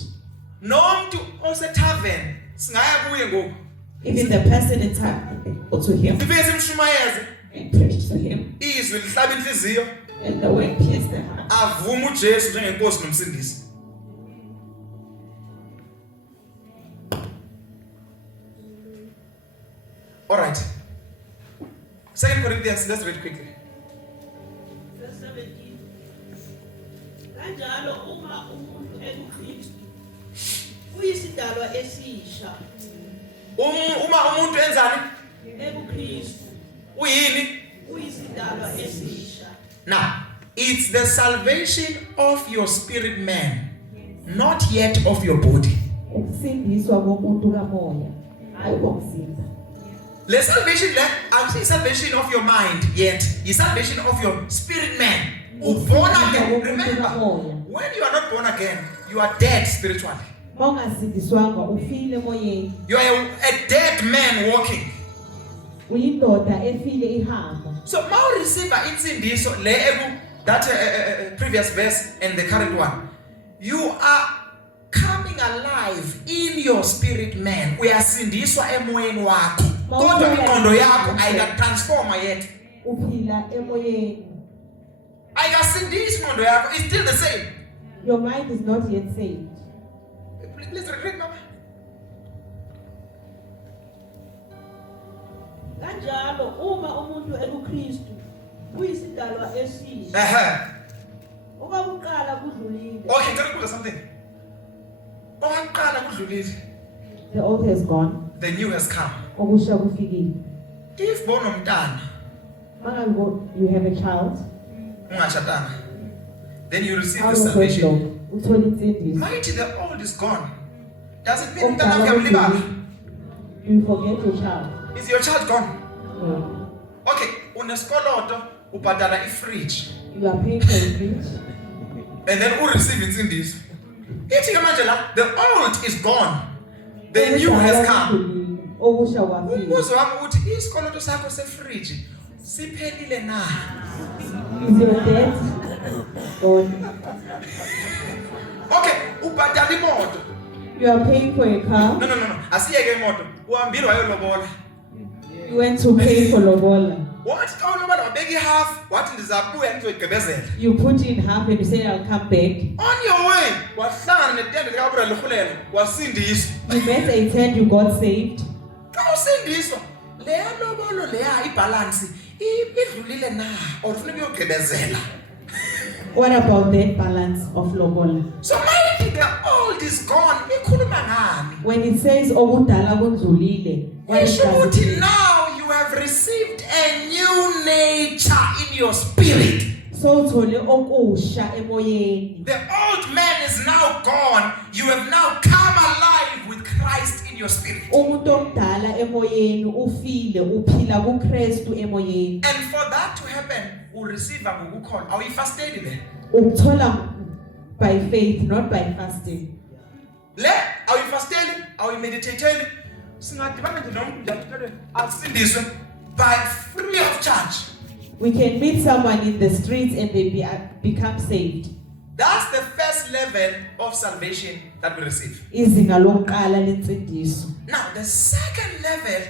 Nomuntu osethaveni singaya kuye ngoku. Even the person in time, go to him Sifike simshumayeze and preach to him, izwi lihlaba inhliziyo and the word pierce the heart. avume uJesu njengenkosi nomsindisi. All right. 2 Corinthians, let's read quickly. Verse 17. Kanjalo uma umuntu ekuKristu uyisidalwa esisha. Uma umuntu enzani? ekuKristu Uyini? uyisidalwa esisha. Now, it's the salvation of your spirit man, not yet of your body. Ukusindiswa komuntu kamoya, hayi komzimba. The salvation actually salvation of your mind yet, the salvation of your spirit man. Born again. Remember, when you are not born again, you are dead spiritually. Mawungasindiswanga ufile emoyeni. You are a dead man walking. Uyindoda efile ihamba. So now receive insindiso that previous verse and the current one. You are coming alive in your spirit man. Uyasindiswa emoyeni wakho. Kodwa ingqondo yakho ayikatransforma yet. Uphila emoyeni. Ayikasindiswa ingqondo yakho. It's still the same. Your mind is not yet saved. Please read, Mama. Kanjalo uma umuntu ekuKristu uyisidalwa esisha. Okokuqala kudlulile. Okay, ngicela ukubuza something. Oqala kudlulile. The old has gone. The new has come. Okusha kufikile. If bonomntana Mangabe you have a child, ungashadanga, then you receive the out of salvation. wedlock, uthola insindiso. Mighty, the old is gone. Does it mean Omdala that uyamlibala? kudlulile. You forget your child. Is your child gone? No. Okay, unesikoloto ubhadala ifridge You are paying for the fridge. and then ureceive insindiso. Ithi ke manje la, the old is gone. The new has come. Okusha kwafika. Umbuzo wami uthi isikoloto sakho sefridge siphelile na? Is your debt gone? Okay, ubhadala imoto. You are paying for a car. No. Asiyeke imoto. Uhambile wayolobola. You went to pay for lobola. Wathi xa ulobola wabeka ihalf, wathi ndizabuya ndizoyigqibezela. You put in half and you say I'll come back. On your way, wahlangana netende likaBra Lehulelo, wasindiswa. You met a tent, you got saved. Xa usindiswa, leya lobolo leya ibalance idlulile na or ufuna ukuyogqibezela. What about that balance of lobola? So maybe the old is gone. Ikhuluma ngani? When it says okudala kundlulile, what Isho does it ukuthi mean? now you have received a new nature in your spirit. So uthole okusha emoyeni. The old man is now gone. You have now come alive with Christ in your spirit. Umuntu omdala emoyeni ufile uphila kuKristu emoyeni. And for that to happen, we receive ngokukholwa. Are you fasting there? Ukuthola by faith, not by fasting. Le, are you fasting? Are you meditating? Singadibana nje nomuntu asindiswe by free of charge. We can meet someone in the streets and they become saved. That's the first level of salvation that we receive. Izinga lokuqala lensindiso. Now, the second level,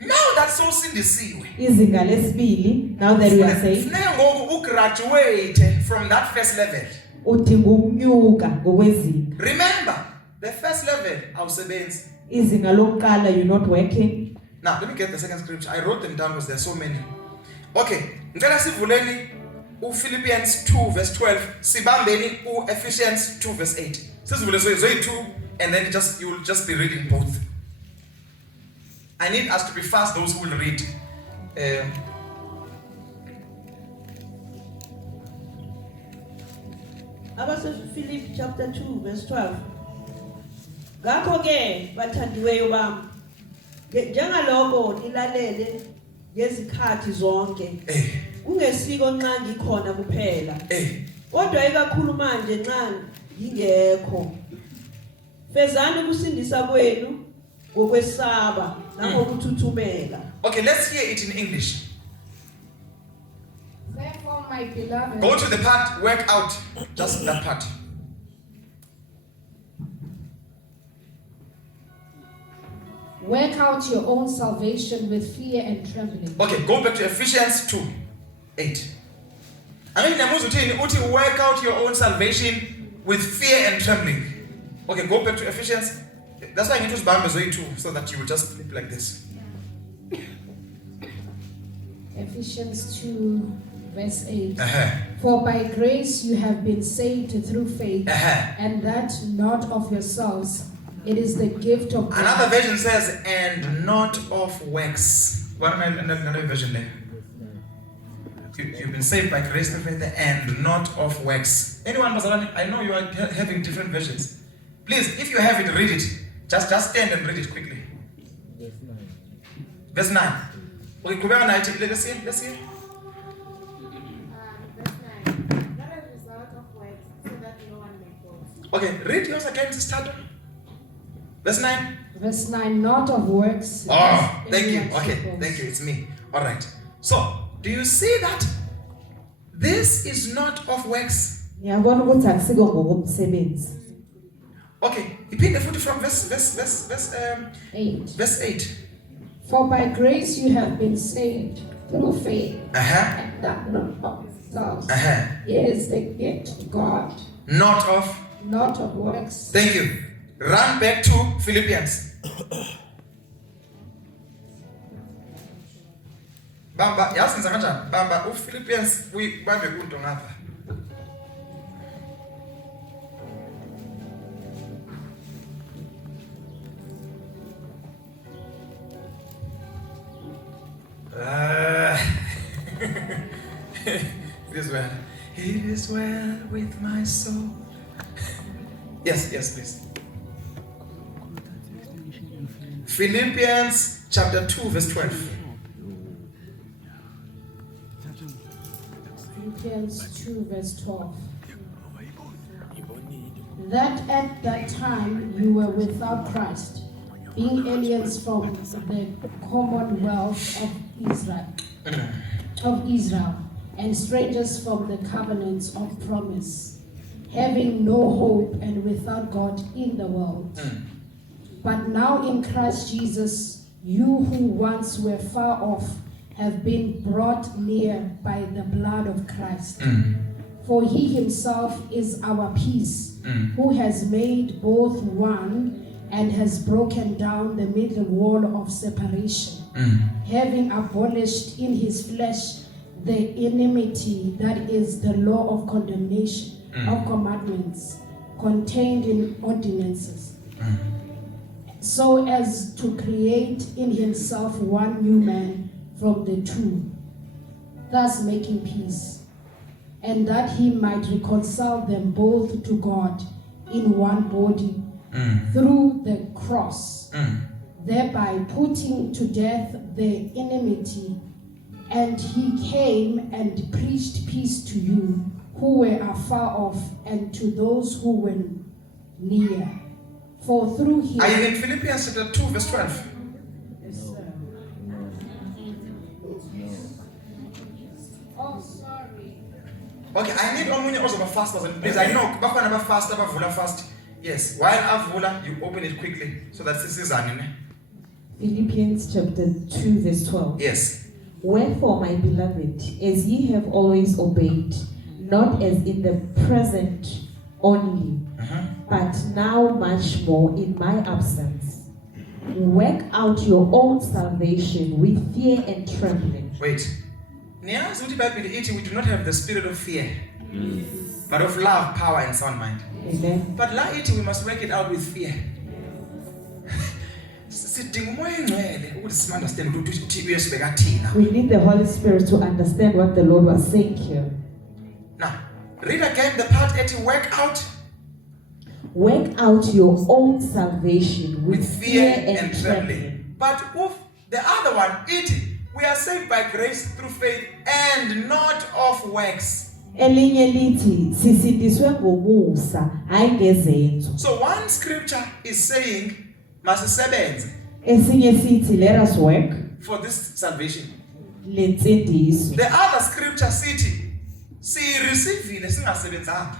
now that sowusindisiwe, Izinga lesibili, now that we are saved, funeka ngoku ugraduate from that first level. udinga ukunyuka ngokwezinga. Remember, the first level, awusebenzi. Izinga lokuqala, you're not working. Now, let me get the second scripture. I wrote them down because there are so many. Okay, ngicela sivuleni Philippians 2 verse 12, sibambeni Ephesians 2 verse 8. Sisivule zoyi 2 and then you will just be reading both. I need us to be fast, those who will read. Philip chapter 2 verse 12. Ngakho-ke bathandiweyo bami, njengalokho nilalele ngezikhathi zonke, kungesiko nxa ngikhona kuphela, kodwa ikakhulu manje nxa ngingekho. Fezani ukusindisa kwenu ngokwesaba nangokuthuthumela. Okay, let's hear it in English. Therefore, my beloved, Go to the part, work out just that part. work out your own salvation with fear and trembling. Okay, go back to Ephesians 2 8. I mean, uti work out your own salvation with fear and trembling. Okay, go back to Ephesians. That's why I need to use Zoe 2 so that you will just flip like this. Ephesians 2 verse 8. Uh-huh. For by grace you have been saved through faith, Uh-huh. and that not of yourselves. It is the gift of God. Another version says, and not of works. Another version there. You've been saved by grace through faith and not of works. Anyone, I know you are having different versions. Please, if you have it, read it. Just stand and read it quickly. Verse 9. Okay, let's see. Verse 9. Not as a result of works, so that no one may boast. Okay, read yours again, Sister. Verse 9. Verse 9, not of works. Oh, lest thank you. anyone Okay, should boast. thank you. It's me. All right. So, do you see that? This is not of works. Ngiyabona ukuthi akusiko ngokomsebenzi. Okay, repeat the foot from verse 8. 8. For by grace you have been saved through faith, Uh-huh. and that not of yourselves. Uh-huh. It is the gift of God, Not of. not of works. Thank you. Run back to Philippians. Bamba, yasenza kanjani? Bamba uPhilippians uyibambe kunto ngapha. It is well. It is well with my soul. Yes, please. Philippians chapter 2 verse 12. Philippians 2 verse 12. That at that time you were without Christ, being aliens from the commonwealth of Israel, and strangers from the covenants of promise, having no hope and without God in the world. But now in Christ Jesus, you who once were far off have been brought near by the blood of Christ. For he himself is our peace, who has made both one and has broken down the middle wall of separation, having abolished in his flesh the enmity, that is the law of condemnation of commandments contained in ordinances, so as to create in himself one new man from the two, thus making peace, and that he might reconcile them both to God in one body through the cross, thereby putting to death the enmity. And he came and preached peace to you who were afar off, and to those who were near. For through him... Are you in Philippians chapter 2 verse 12? Okay, I need omunye ozoba fast and please. I know bakhona aba fast abavula fast. Yes, while avula you open it quickly so that sisizane ne. Philippians chapter 2 verse 12. Yes. Wherefore, my beloved, as ye have always obeyed, not as in the present only, but now much more in my absence, work out your own salvation with fear and trembling. Wait. Niyazi ukuthi iBhayibheli ithi we do not have the spirit of fear, but of love, power and sound mind. Amen. But la ithi we must work it out with fear. Sidinga umoya engcwele ukuthi sim understand ukuthi uyesibeka thina. We need the Holy Spirit to understand what the Lord was saying here. Now, read again the part ethi work out Work out your own salvation with with fear and trembling. trembling. But if the other one, we are saved by grace through faith and not of works. Elinye lithi sisindiswe ngomusa hayi ngezenzo. So one scripture is saying, masisebenze Esinye sithi let us work for this salvation. lensindiso. The other scripture sithi, siyireceive singasebenzanga.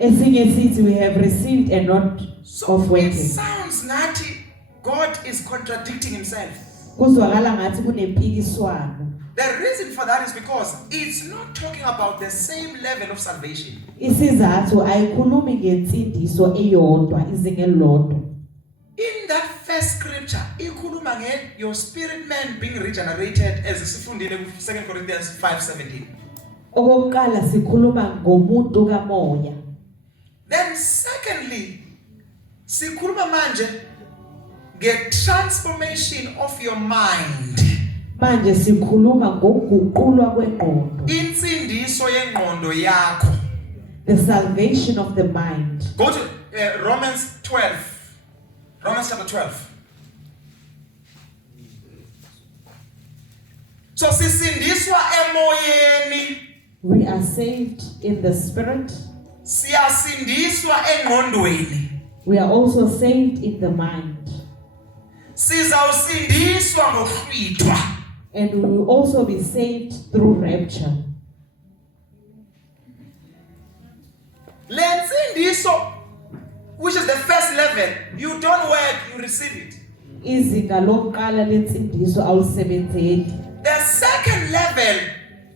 Esinye sithi we have received and not So of it working. sounds nathi God is contradicting himself. Kuzwakala ngathi kunempikiswano. The reason for that is because it's not talking about the same level of salvation. Isizathu ayikhulumi ngensindiso eyodwa izinga elilodwa. In that first scripture, ikhuluma your spirit man being regenerated as sifundile ku 2 Corinthians 5:17. Okokuqala sikhuluma ngomuntu kamoya. Then secondly, sikhuluma manje transformation of your mind. Manje sikhuluma ngokuguqulwa kwengqondo. Insindiso yengqondo yakho. The salvation of the mind. Go to Romans 12. Romans chapter 12. So sisindiswa emoyeni, We are saved in the spirit. siyasindiswa engqondweni, We are also saved in the mind. sizawusindiswa ngohlwithwa. And we will also be saved through rapture. Lensindiso, which is the first level, you don't work, you receive it. Izinga lokuqala lensindiso awusebenzeli. The second level,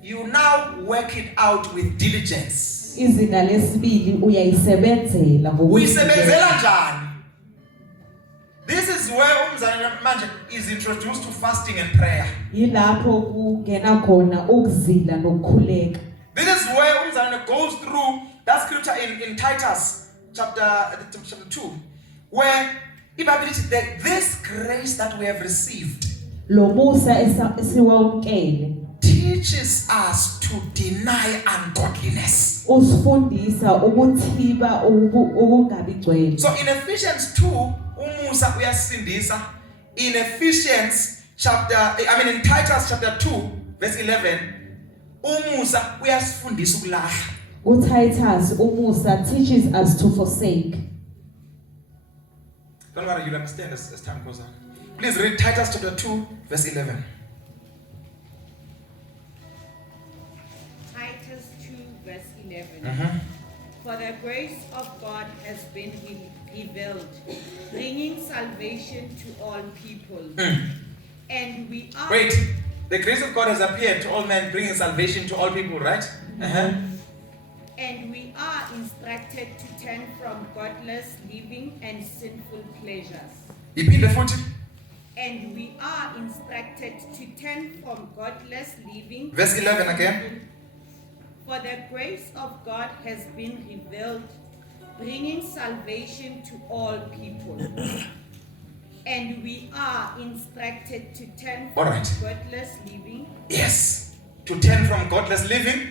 you now work it out with diligence. Izinga lesibili uyayisebenzela Uyisebenzela njani? This is where umzane manje is introduced to fasting and prayer. Yilapho kungena khona ukuzila nokukhuleka. This is where umzane goes through that scripture in Titus chapter 2, where iBhayibheli says that this grace that we have received Lo musa esiwamkele teaches us to deny ungodliness. usifundisa ukuthiba ukungabi gcwele. So in Ephesians 2, umusa uyasindisa. In Ephesians in Titus chapter 2 verse 11, umusa uyasifundisa ukulahla. UTitus umusa teaches us to forsake. Don't worry, you'll understand as time goes on. Please read Titus chapter 2 verse 11. Titus 2 verse 11. For the grace of God has been revealed, bringing salvation to all people. And we are... Wait, the grace of God has appeared to all men, bringing salvation to all people, right? And we are instructed to turn from godless living and sinful pleasures. Repeat the footing. And we are instructed to turn from godless living. Verse 11 again. For the grace of God has been revealed, bringing salvation to all people. And we are instructed to turn from godless living. Yes, to turn from godless living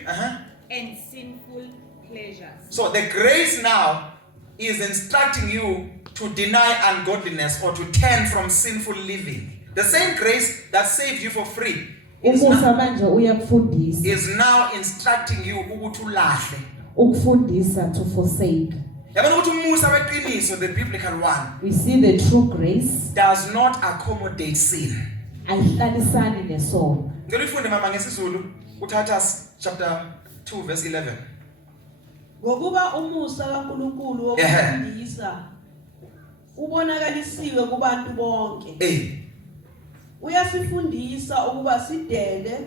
and sinful pleasures. So the grace now is instructing you to deny ungodliness or to turn from sinful living. The same grace that saved you for free is now instructing you to forsake. The biblical one We see the true grace does not accommodate sin. ayihlalisani nesono. Ngelifunde mama ngesizulu uTitus chapter 2 verse 11. Ngokuba umusa kaNkulunkulu wokusindisa ubonakalisiwe kubantu bonke. Uyasifundisa ukuba sidele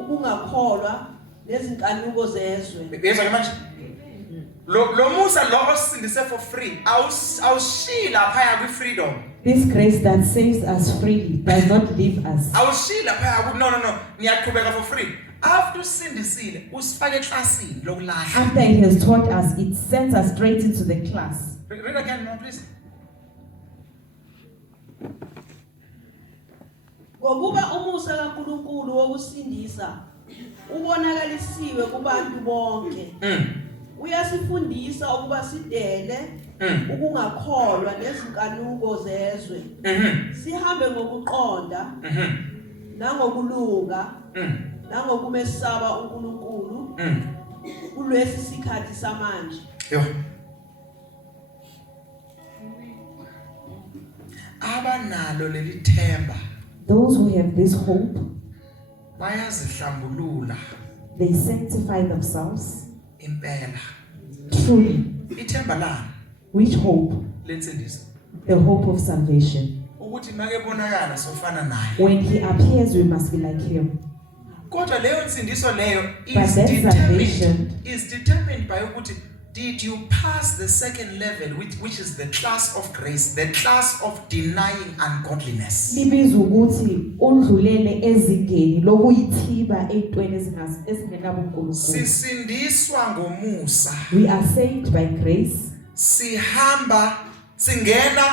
ukungakholwa nezinkanuko zezwe. Yezwa manje. Lo musa lo osindise for free. Awushila phaya kwi freedom. This grace that saves us freely does not leave us. Awushila phaya ku no. Niyaqhubeka for free. After sindisile usifake eklasini lokulahla. After it has taught us, it sends us straight into the class. Read again, no, please. Ngokuba umusa kaNkulunkulu wokusindisa ubonakalisiwe kubantu bonke. Uyasifundisa ukuba sidele ukungakholwa nezinkanuko zezwe. Sihambe ngokuqonda nangokulunga nangokumesaba uNkulunkulu kulesi sikhathi samanje. Yo. Abanalo leli themba. Those who have this hope, bayazihlambulula they sanctify themselves impela. truly. Ithemba la Which hope? lensindiso. The hope of salvation. Ukuthi make bonakala sofana naye. When he appears, we must be like him. Kodwa leyo nsindiso leyo But is that salvation determined by ukuthi did you pass the second level which is the class of grace, the class of denying ungodliness. Libizwa ukuthi undlulele ezingeni lokuyithiba ezintweni ezingenabuNkulunkulu. Sisindiswa ngomusa. We are saved by grace. Sihamba singena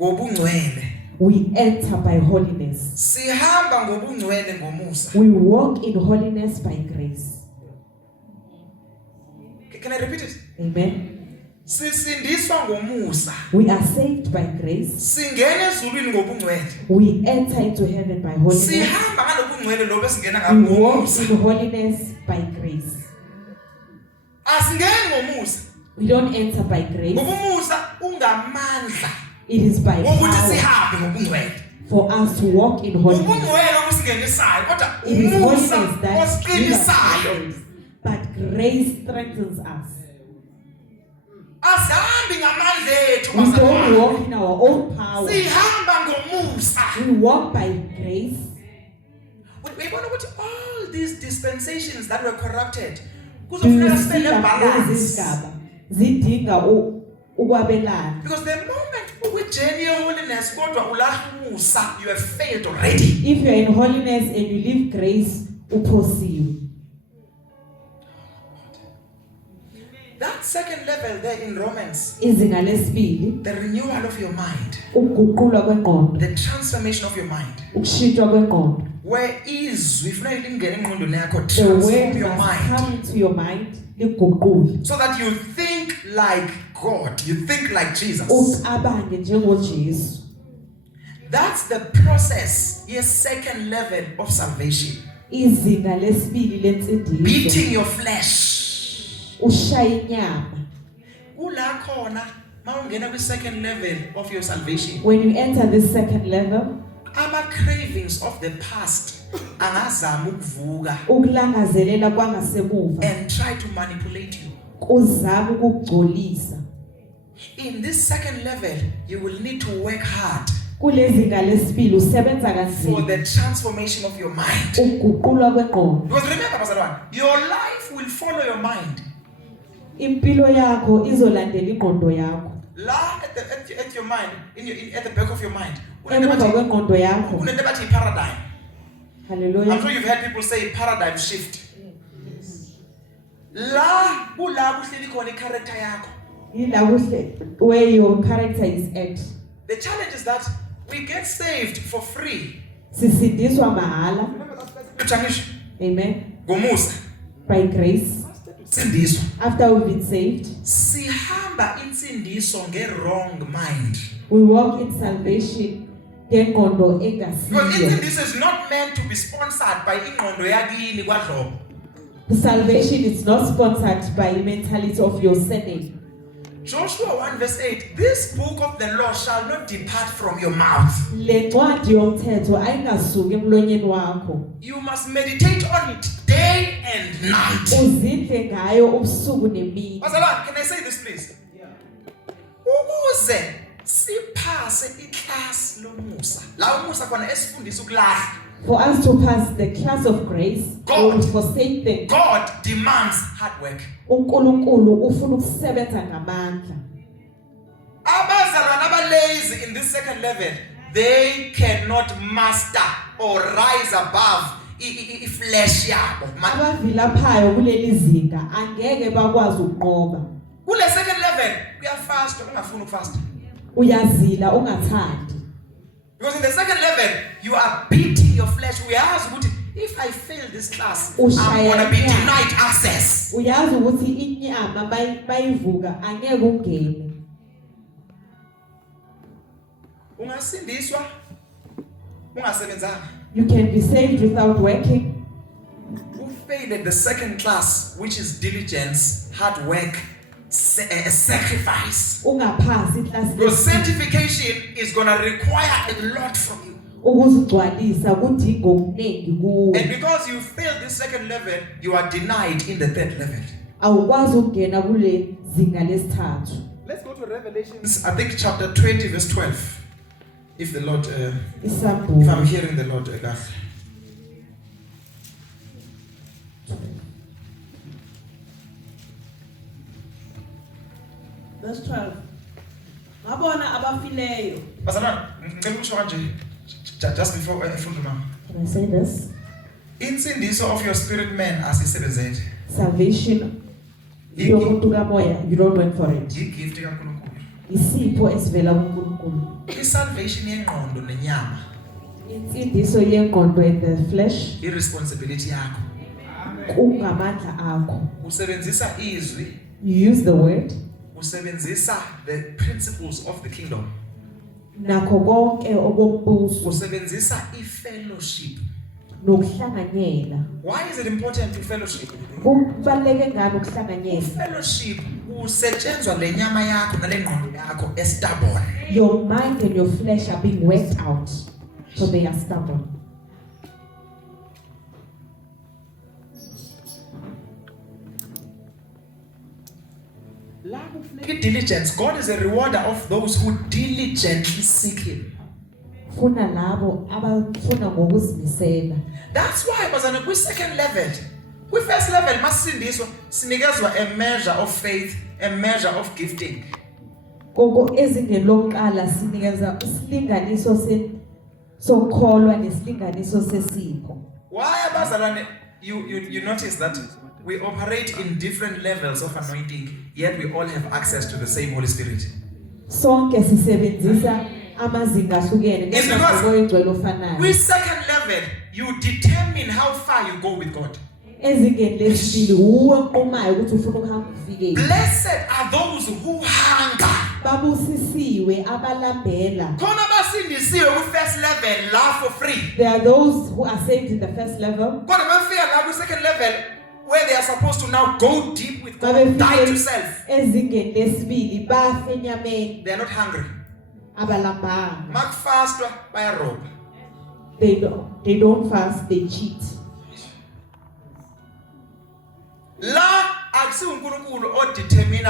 ngobungcwele. We enter by holiness. Sihamba ngobungcwele ngomusa. We walk in holiness by grace. Can I repeat it? Amen. Sisindiswa ngomusa. We are saved by grace. Singena ezulwini ngobungcwele. We enter into heaven by holiness. Sihamba ngalobungcwele lobo esingena We ngabo walk ngomusa. in holiness by grace. Asingeni ngomusa. We don't enter by grace. Ngomusa ungamandla It is by wokuthi power sihambe ngobungcwele. for us to walk in holiness. Ubungcwele obusingenisayo kodwa It is umusa holiness that gives us osiqinisayo. grace, but grace strengthens us. Asihambi ngamandla ethu We don't bazalwane. walk in our own power. Sihamba ngomusa. We walk by grace. Uyibona ukuthi all these dispensations that were corrupted Do you kuzofuneka see sibe that nebalance. lezigaba zidinga ukwabelana? Because the moment ukujeni holiness kodwa ulamusa, you have failed already. If you are in holiness and you live grace, uphosiwe. That second level there in Romans, Izinga lesibili, the renewal of your mind, ukuguqulwa kwengqondo, the transformation of your mind. ukushintshwa kwengqondo. Where is ifuna ilingene engqondweni yakho, The transform word your must mind come into your mind, liguqule. so that you think like God, you think like Jesus. Ucabange njengoJesu. That's the process, yes, second level of salvation. Izinga lesibili lensindiso, Beating your flesh. ushaya inyama. Ula khona mawungena kwi second level of your salvation. When you enter this second level, Ama cravings of the past angazama ukuvuka ukulangazelela kwangasemuva and try to manipulate you. kuzama ukugcolisa. In this second level, you will need to work hard Kulezinga lesibili usebenza for kanzima the transformation of your mind. ukuguqulwa kwengqondo. Because remember, bazalwane, your life will follow your mind. Impilo yakho izolandela ingqondo yakho. La at your mind, at the back of your mind. Emuva kwengqondo yakho. Kunento bathi paradigm. I'm Hallelujah. sure you've heard people say paradigm shift. La kula kuhleli khona i-character yakho. Yila kuhle where your character is at. The challenge is that we get saved for free. Sisindiswa mahala. Ujangisho Amen. ngomusa By grace. sindiswa. After we've been saved, Sihamba insindiso nge-wrong mind. we walk in salvation ngengqondo Because engasiyo. insindiso is not meant to be sponsored by ingqondo yakini kwadlobo. The salvation is not sponsored by the mentality of your surname. Joshua 1 verse 8, this book of the law shall not depart from your mouth. Le ncwadi yomthetho ayingasuki emlonyeni wakho. You must meditate on it day and night. Uzindle ngayo ubusuku nemini. Bazalwane, can I say this please? Ukuze siphase iClass lomusa. La umusa khona esifundisa ukulahla. For us to pass the class of grace, God. or forsake them. God demands hard work. uNkulunkulu ufuna ukusebenza ngamandla. Abazalwane abalazy in this second level, they cannot master or rise above iflesh yabo. Abavilaphayo kuleli zinga angeke bakwazi ukunqoba. Kule second level kuyafasta ungafuni ukufasta. Uyazila ungathandi. Because in the second level you are beating your flesh. Uyazi ukuthi if I fail this class, I'm going to be denied access. Uyazi ukuthi inyama bayivuka angeke ungene. Ungasindiswa ungasebenzanga. You can be saved without working. Who failed at the second class, which is diligence, hard work, sacrifice. Ungaphasi class. Your sanctification is going to require a lot from you. Ukuzigcwalisa kudinga okuningi kuwe. And because you failed this second level, you are denied in the third level. Awukwazi ukungena kule zinga lesithathu. Let's go to Revelations, I think chapter 20 verse 12. If the Lord, if I'm hearing the Lord, Verse 12. Ngabona abafileyo. Bazalwane, ngicela ukusho kanje just before I mama. Can I say this? Insindiso of your spirit man asisebenzele. Salvation yomuntu kamoya, you don't wait for it. Igift kaNkulunkulu. Isipho esivela kuNkulunkulu. I-salvation yengqondo nenyama. Insindiso yengqondo and the flesh I-responsibility yakho. kungamandla akho. Usebenzisa izwi. You use the word. Usebenzisa the principles of the kingdom. Nakho konke okombuso Usebenzisa i-fellowship. nokuhlanganyela. Why is it important to fellowship? Kubaleke ngani ukuhlanganyela? Fellowship usetshenzwa lenyama yakho nalengqondo yakho estubborn. Your mind and your flesh are being worked out, so they are stubborn. Diligence. God is a rewarder of those who diligently seek Him. Funa labo abafuna ngokuzimisela. That's why bazana kwi second level, kwi first level masindiswa sinikezwa a measure of faith, a measure of gifting. Koko ezingeni lokuqala sinikeza isilinganiso sokholwa nesilinganiso sesipho. Why abazalwane you notice that we operate in different levels of anointing, yet we all have access to the same Holy Spirit. Sonke sisebenzisa amazinga ahlukene ngokuyingcwele ofanayo. With second level, you determine how far you go with God. Ezingeni lesibili uwe oqumayo ukuthi ufuna ukuhamba ufike. Blessed are those who hunger. Babusisiwe abalambela. Khona basindisiwe ku first level la for free. There are those who are saved in the first level. Kodwa bafika la ku second level where they are supposed to now go deep with God, die to self. Ezingeni lesibili bafe enyameni. They are not hungry. Abalambanga. Makufastwa bayaroba. They don't fast, they cheat. La akusi uNkulunkulu o determine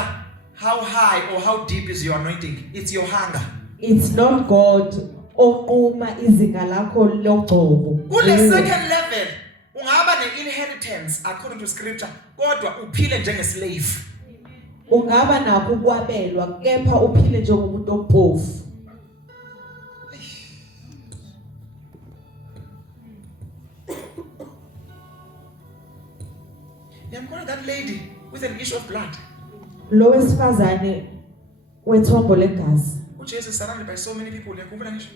how high or how deep is your anointing. It's your hunger. It's not God oquma izinga lakho logcobo. Kule second level ungaba ne-inheritance according to scripture, kodwa uphile njenge-slave. Ungaba nakho ukwabelwa kepha uphile njengomuntu ompofu. Yamkhona that lady with an issue of blood. Lo wesifazane wethombo legazi. uJesu is surrounded by so many people. Uyakhumbula ngisho?